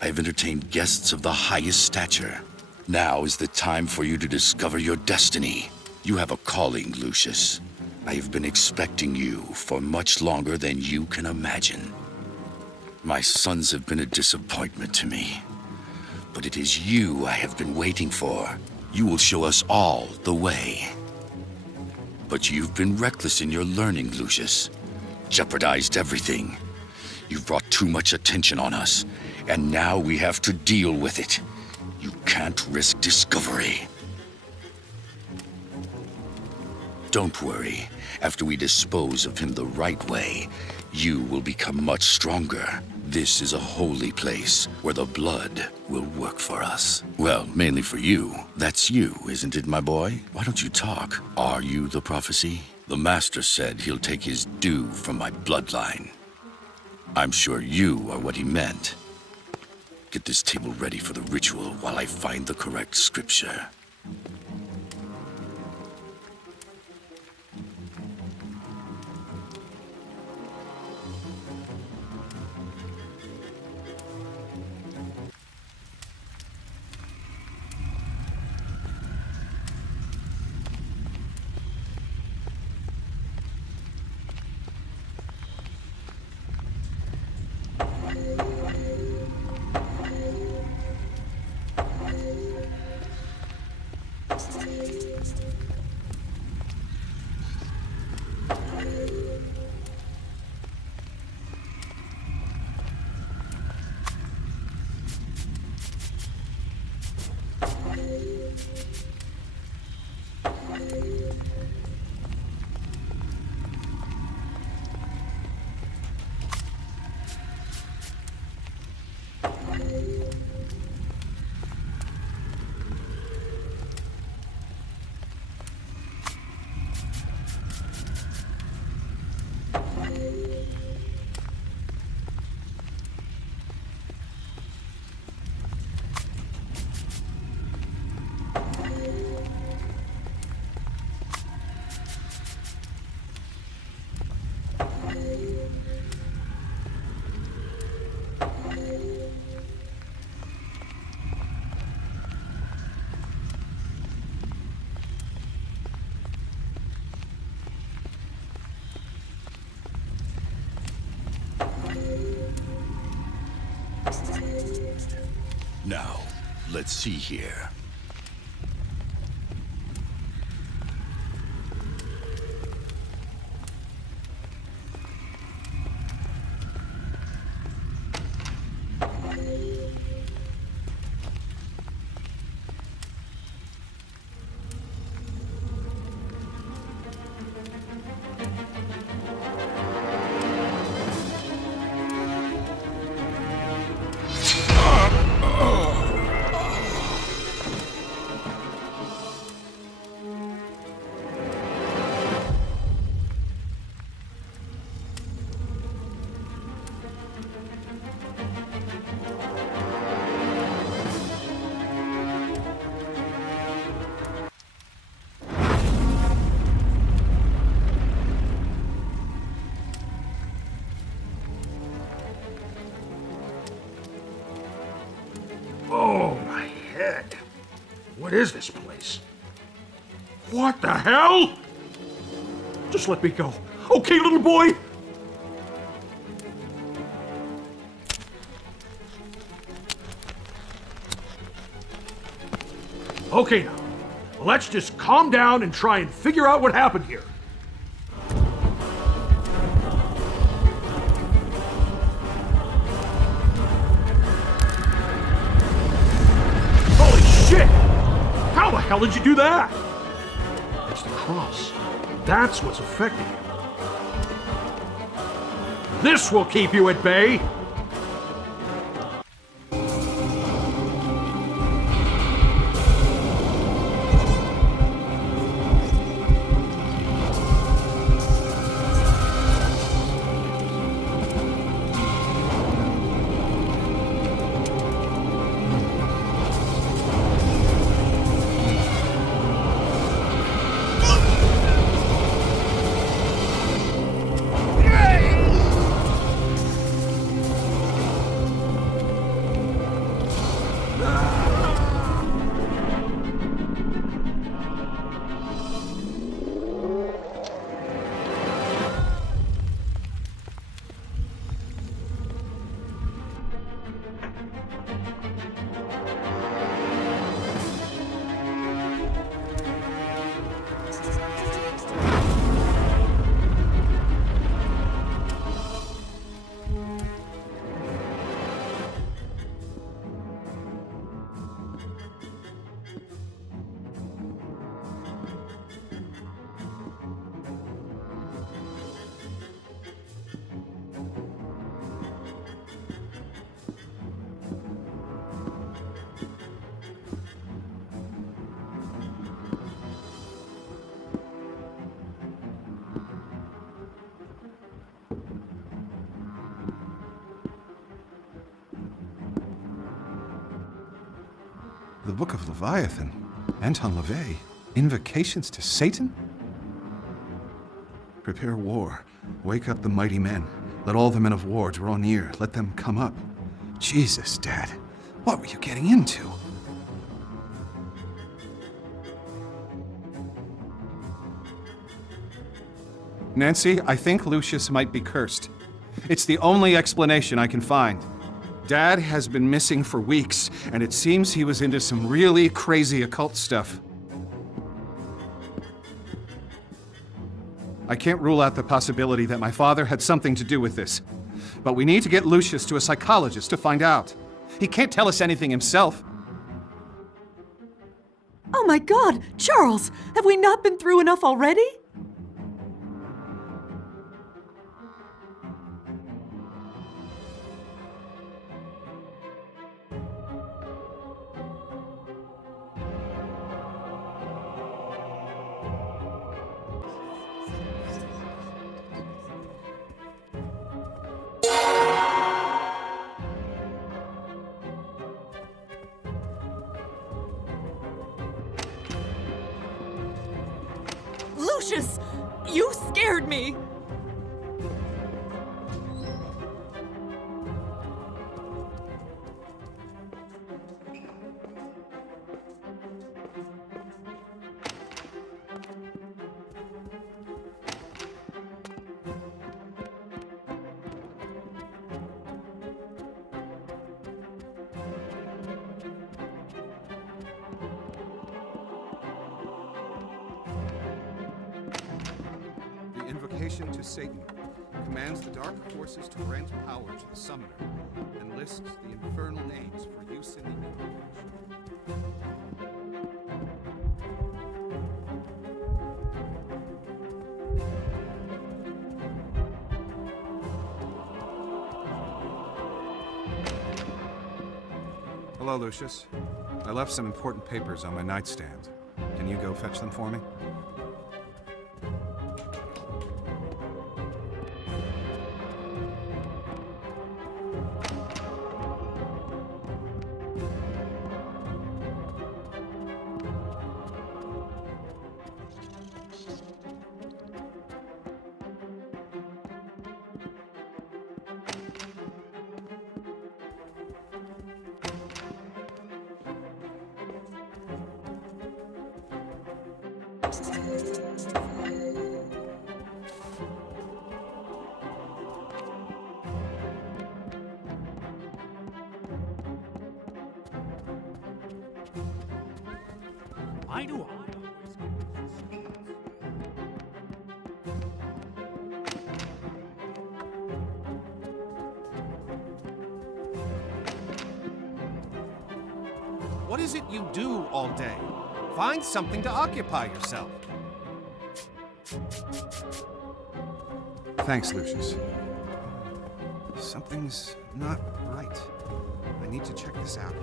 I have entertained guests of the highest stature. Now is the time for you to discover your destiny. You have a calling, Lucius. I have been expecting you for much longer than you can imagine. My sons have been a disappointment to me. But it is you I have been waiting for. You will show us all the way. But you've been reckless in your learning, Lucius. Jeopardized everything. You've brought too much attention on us, and now we have to deal with it. You can't risk discovery. Don't worry. After we dispose of him the right way, you will become much stronger. This is a holy place where the blood will work for us. Well, mainly for you. That's you, isn't it, my boy? Why don't you talk? Are you the prophecy? The master said he'll take his due from my bloodline. I'm sure you are what he meant. Get this table ready for the ritual while I find the correct scripture. Now, let's see here. Oh, my head. What is this place? What the hell? Just let me go. Okay, little boy? Okay, now, let's just calm down and try and figure out what happened here. Holy shit! How the hell did you do that? It's the cross. That's what's affecting you. This will keep you at bay. Book of Leviathan. Anton LaVey. Invocations to Satan? Prepare war. Wake up the mighty men. Let all the men of war draw near. Let them come up. Jesus, Dad. What were you getting into? Nancy, I think Lucius might be cursed. It's the only explanation I can find. Dad has been missing for weeks, and it seems he was into some really crazy occult stuff. I can't rule out the possibility that my father had something to do with this. But we need to get Lucius to a psychologist to find out. He can't tell us anything himself. Oh my God! Charles! Have we not been through enough already? Lucius! You scared me! Invocation to Satan commands the dark forces to grant power to the summoner and lists the infernal names for use in the invocation. Hello, Lucius. I left some important papers on my nightstand. Can you go fetch them for me? Why do I? What is it you do all day? Find something to occupy yourself. Thanks, Lucius. Something's not right. I need to check this out.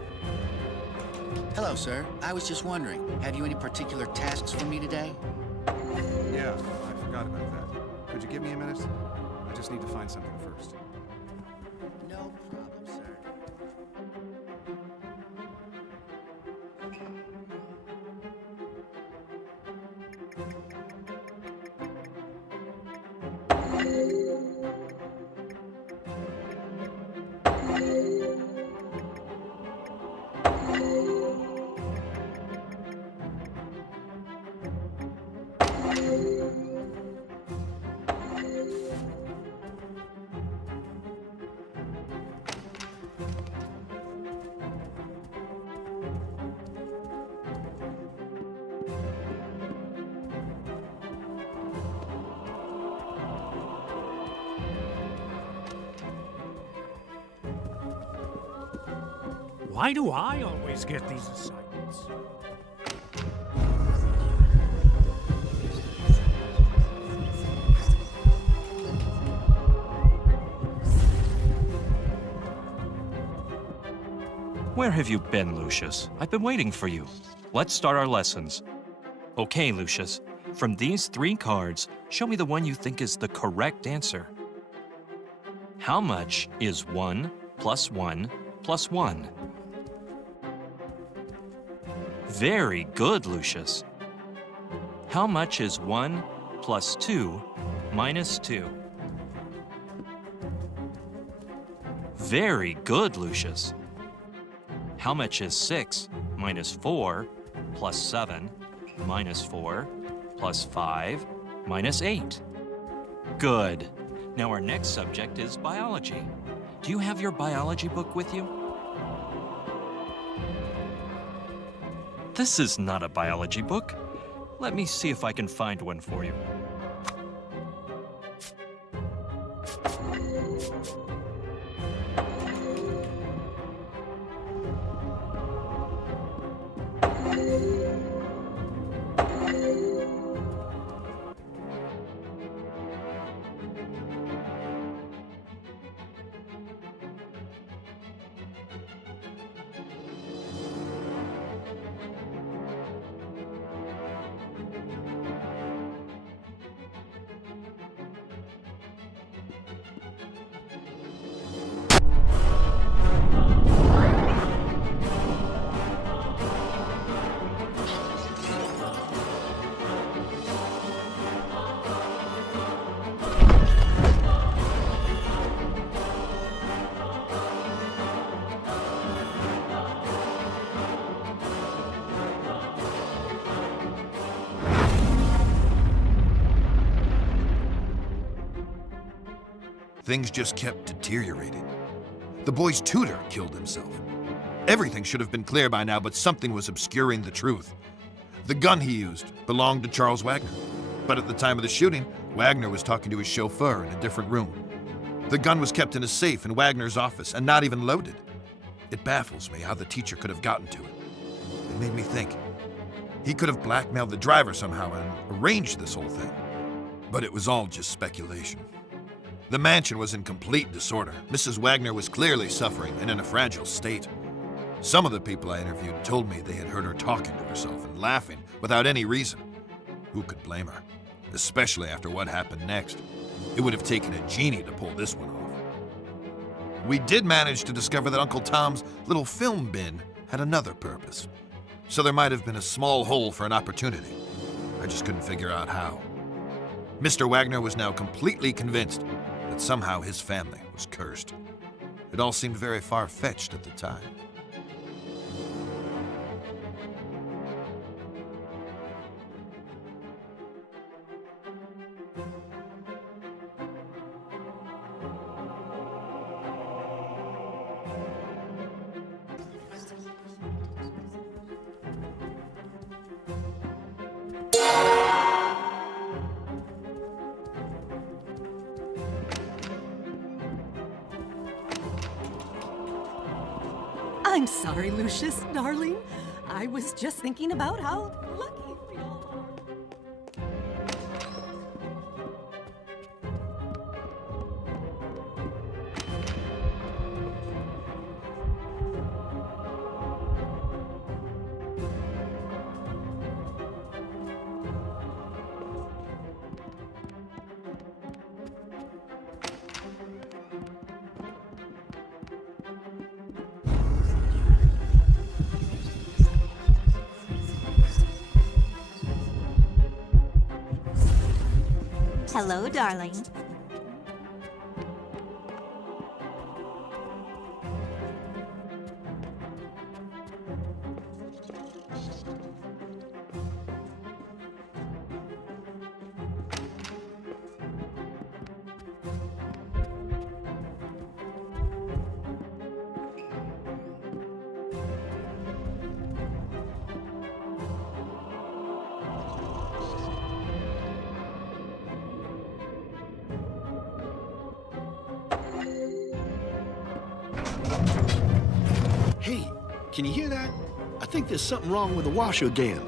Hello, sir. I was just wondering, have you any particular tasks for me today? Yeah, I forgot about that. Could you give me a minute? I just need to find something first. No problem, sir. Why do I always get these assignments? Where have you been, Lucius? I've been waiting for you. Let's start our lessons. Okay, Lucius. From these 3 cards, show me the one you think is the correct answer. How much is 1 plus 1 plus 1? Very good, Lucius. How much is 1 plus 2 minus 2? Very good, Lucius. How much is 6 minus 4 plus 7 minus 4 plus 5 minus 8? Good. Now our next subject is biology. Do you have your biology book with you? This is not a biology book. Let me see if I can find one for you. Things just kept deteriorating. The boy's tutor killed himself. Everything should have been clear by now, but something was obscuring the truth. The gun he used belonged to Charles Wagner. But at the time of the shooting, Wagner was talking to his chauffeur in a different room. The gun was kept in a safe in Wagner's office and not even loaded. It baffles me how the teacher could have gotten to it. It made me think. He could have blackmailed the driver somehow and arranged this whole thing. But it was all just speculation. The mansion was in complete disorder. Mrs. Wagner was clearly suffering and in a fragile state. Some of the people I interviewed told me they had heard her talking to herself and laughing without any reason. Who could blame her? Especially after what happened next. It would have taken a genie to pull this one off. We did manage to discover that Uncle Tom's little film bin had another purpose. So there might have been a small hole for an opportunity. I just couldn't figure out how. Mr. Wagner was now completely convinced that somehow his family was cursed. It all seemed very far-fetched at the time. I'm sorry, Lucius, darling. I was just thinking about how lucky we all are. Hello, darling. Hey, can you hear that? I think there's something wrong with the washer again.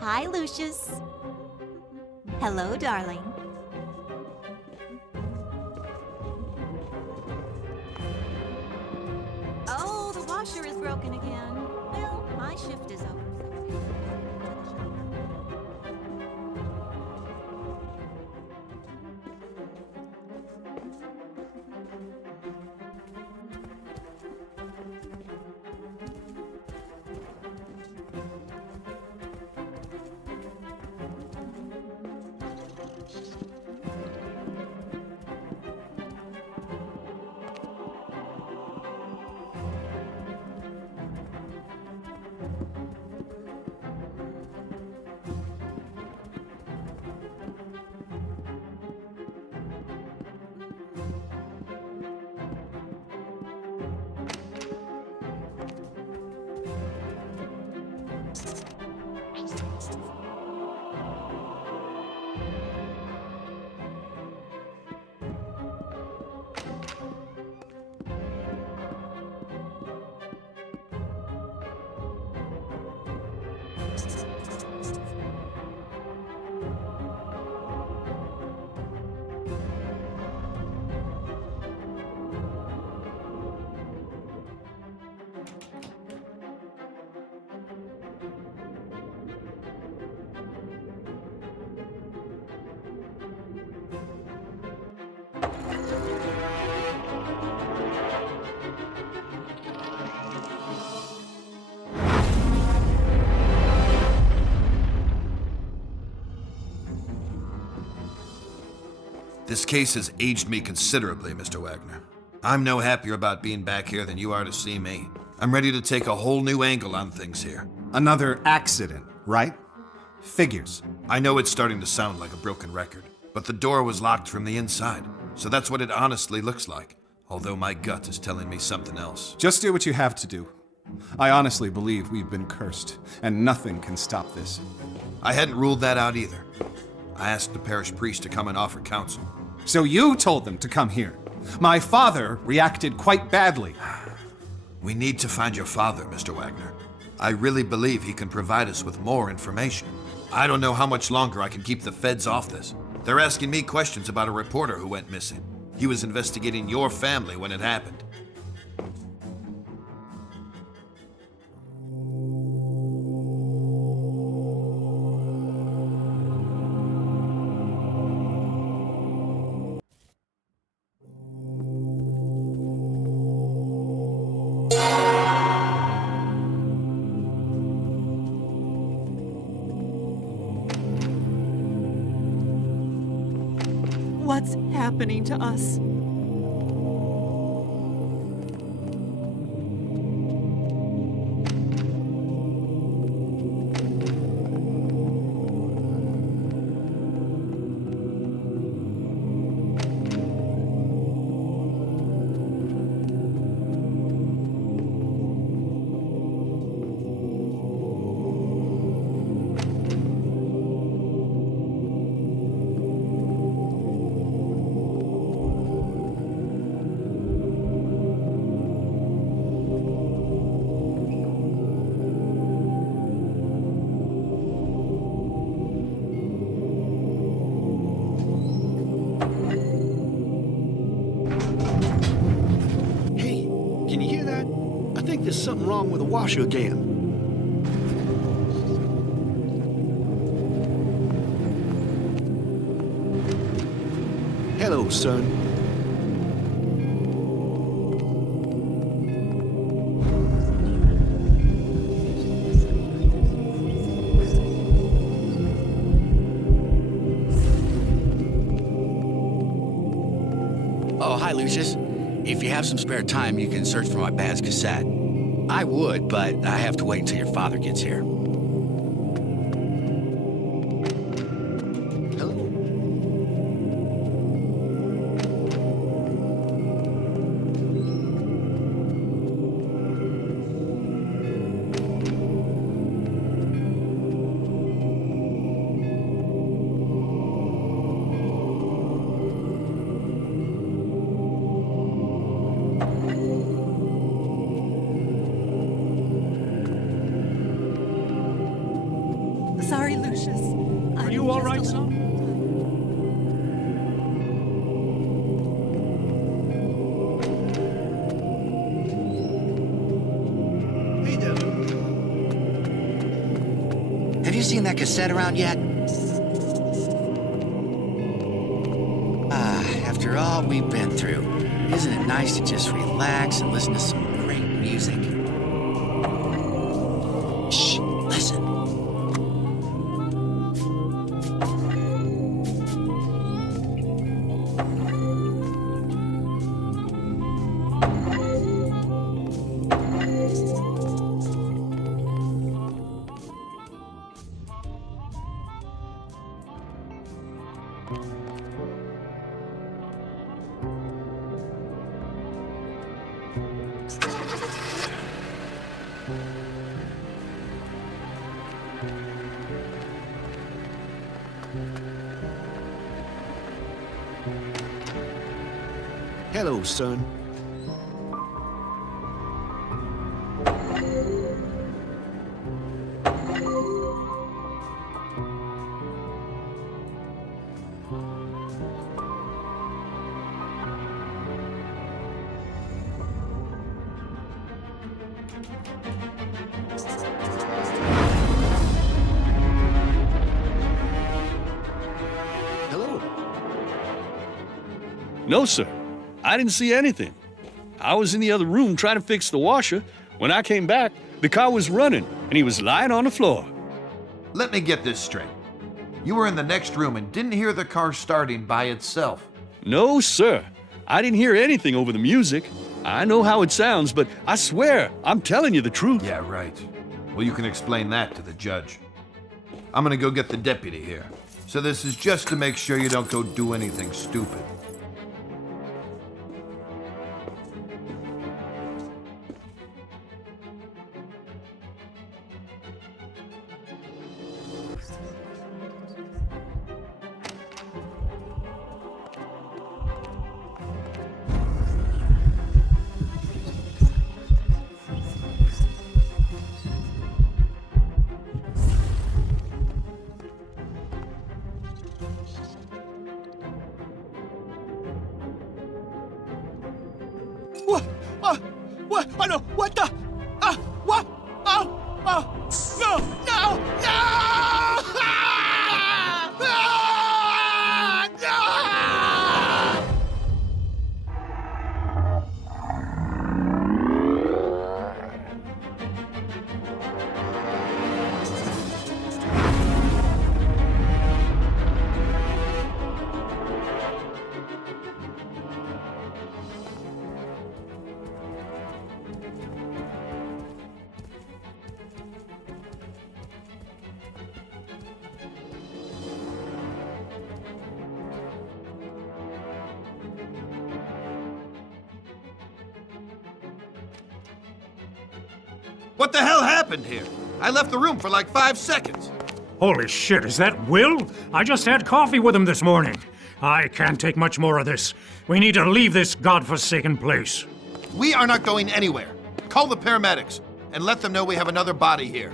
Hi, Lucius. Hello, darling. Oh, the washer is broken again. Well, my shift is over. This case has aged me considerably, Mr. Wagner. I'm no happier about being back here than you are to see me. I'm ready to take a whole new angle on things here. Another accident, right? Figures. I know it's starting to sound like a broken record, but the door was locked from the inside, so that's what it honestly looks like, although my gut is telling me something else. Just do what you have to do. I honestly believe we've been cursed, and nothing can stop this. I hadn't ruled that out either. I asked the parish priest to come and offer counsel. So you told them to come here. My father reacted quite badly. We need to find your father, Mr. Wagner. I really believe he can provide us with more information. I don't know how much longer I can keep the feds off this. They're asking me questions about a reporter who went missing. He was investigating your family when it happened. What's happening to us? There's something wrong with the washer again. Hello, son. Oh, hi, Lucius. If you have some spare time, you can search for my dad's cassette. I would, but I have to wait until your father gets here. seen that cassette around yet? After all we've been through, isn't it nice to just relax and listen to some great music? Shh, listen. Hello, son. Hello. No, sir. I didn't see anything. I was in the other room trying to fix the washer. When I came back, the car was running, and he was lying on the floor. Let me get this straight. You were in the next room and didn't hear the car starting by itself. No, sir. I didn't hear anything over the music. I know how it sounds, but I swear, I'm telling you the truth. Yeah, right. Well, you can explain that to the judge. I'm gonna go get the deputy here. So this is just to make sure you don't go do anything stupid. What? Oh, no, what the? What? Oh, no, no, no! What the hell happened here? I left the room for like 5 seconds. Holy shit, is that Will? I just had coffee with him this morning. I can't take much more of this. We need to leave this godforsaken place. We are not going anywhere. Call the paramedics and let them know we have another body here.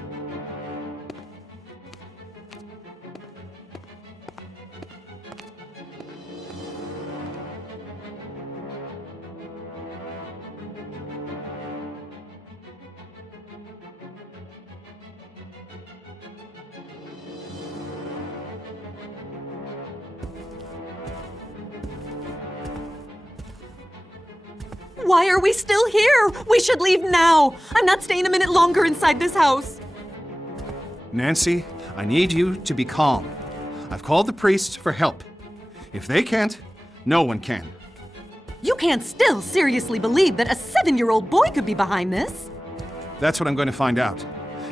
Why are we still here? We should leave now. I'm not staying a minute longer inside this house. Nancy, I need you to be calm. I've called the priests for help. If they can't, no one can. You can't still seriously believe that a 7-year-old boy could be behind this? That's what I'm going to find out.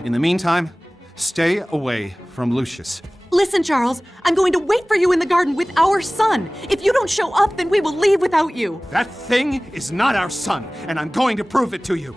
In the meantime, stay away from Lucius. Listen, Charles, I'm going to wait for you in the garden with our son. If you don't show up, then we will leave without you. That thing is not our son, and I'm going to prove it to you.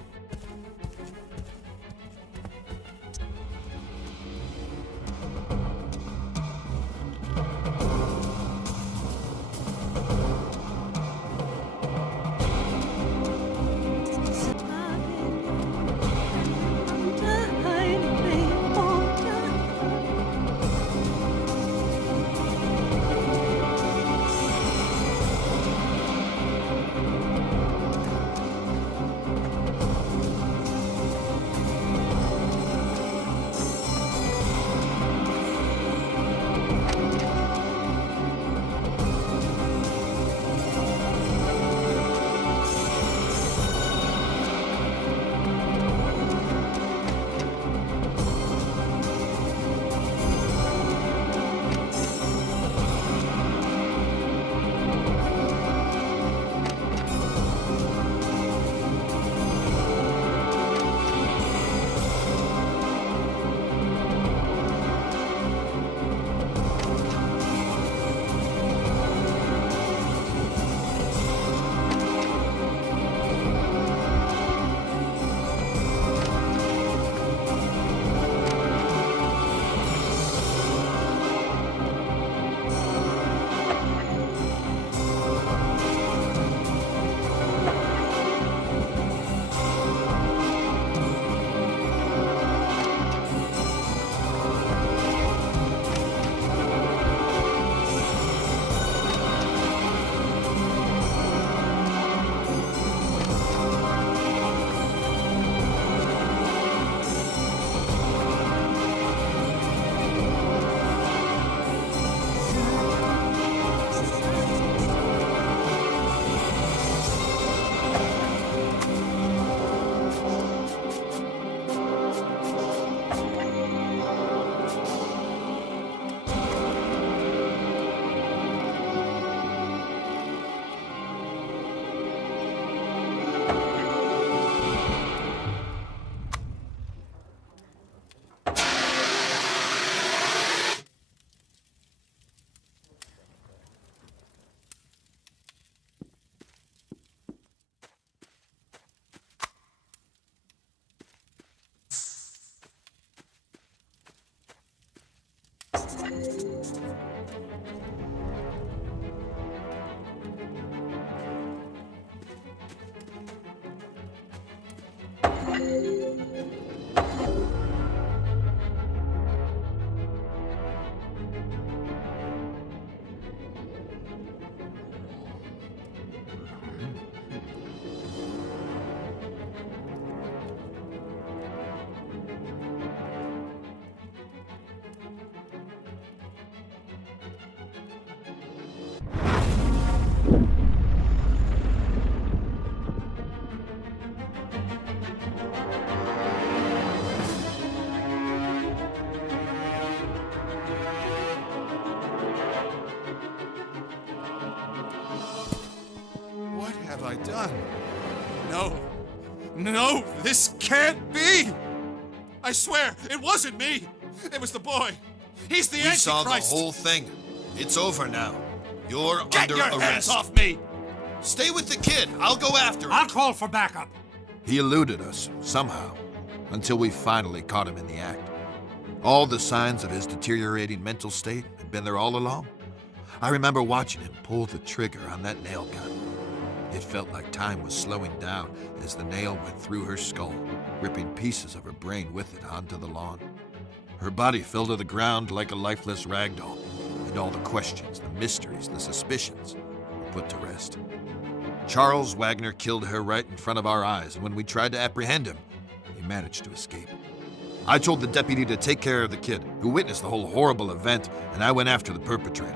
What have I done? No. No, this can't be! I swear, it wasn't me! It was the boy! He's the Antichrist! We saw the whole thing. It's over now. You're Get under your arrest. hands off me! Stay with the kid. I'll go after him. I'll call for backup. He eluded us, somehow, until we finally caught him in the act. All the signs of his deteriorating mental state had been there all along. I remember watching him pull the trigger on that nail gun. It felt like time was slowing down as the nail went through her skull, ripping pieces of her brain with it onto the lawn. Her body fell to the ground like a lifeless ragdoll, and all the questions, the mysteries, the suspicions were put to rest. Charles Wagner killed her right in front of our eyes, and when we tried to apprehend him, he managed to escape. I told the deputy to take care of the kid, who witnessed the whole horrible event, and I went after the perpetrator.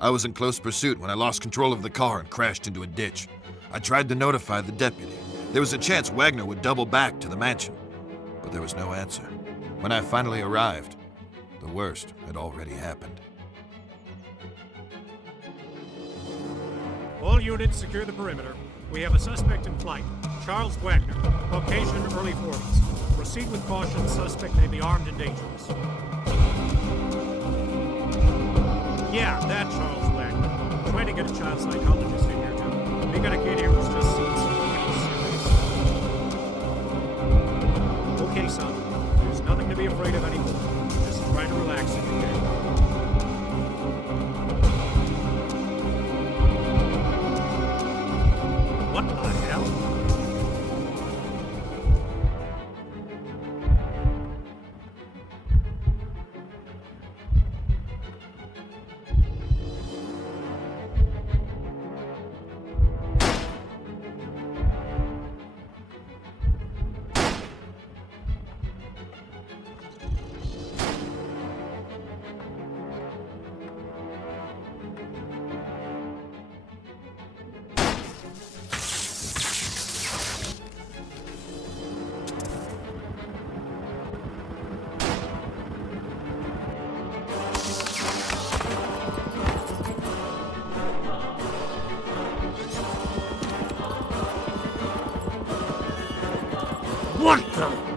I was in close pursuit when I lost control of the car and crashed into a ditch. I tried to notify the deputy. There was a chance Wagner would double back to the mansion, but there was no answer. When I finally arrived, the worst had already happened. All units secure the perimeter. We have a suspect in flight. Charles Wagner, Caucasian, early 40s. Proceed with caution. Suspect may be armed and dangerous. Yeah, that Charles Wagner. Trying to get a child psychologist in here, too. We got a kid here who's just seen some serious. Okay, son. There's nothing to be afraid of anymore. Just try to relax if you can. What the hell? What the?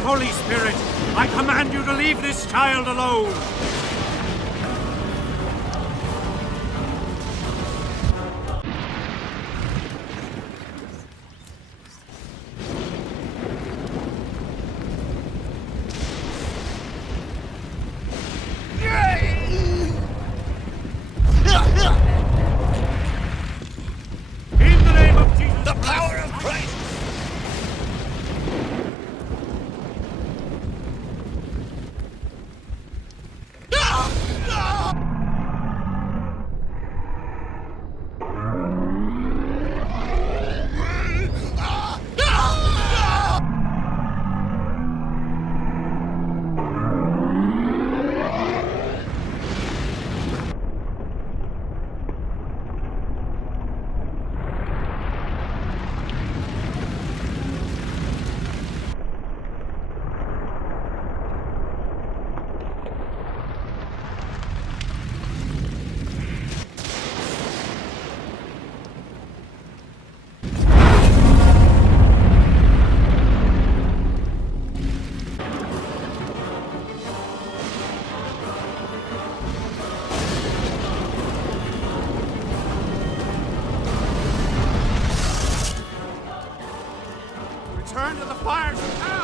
Holy Spirit, I command you to leave this child alone! the fires of hell!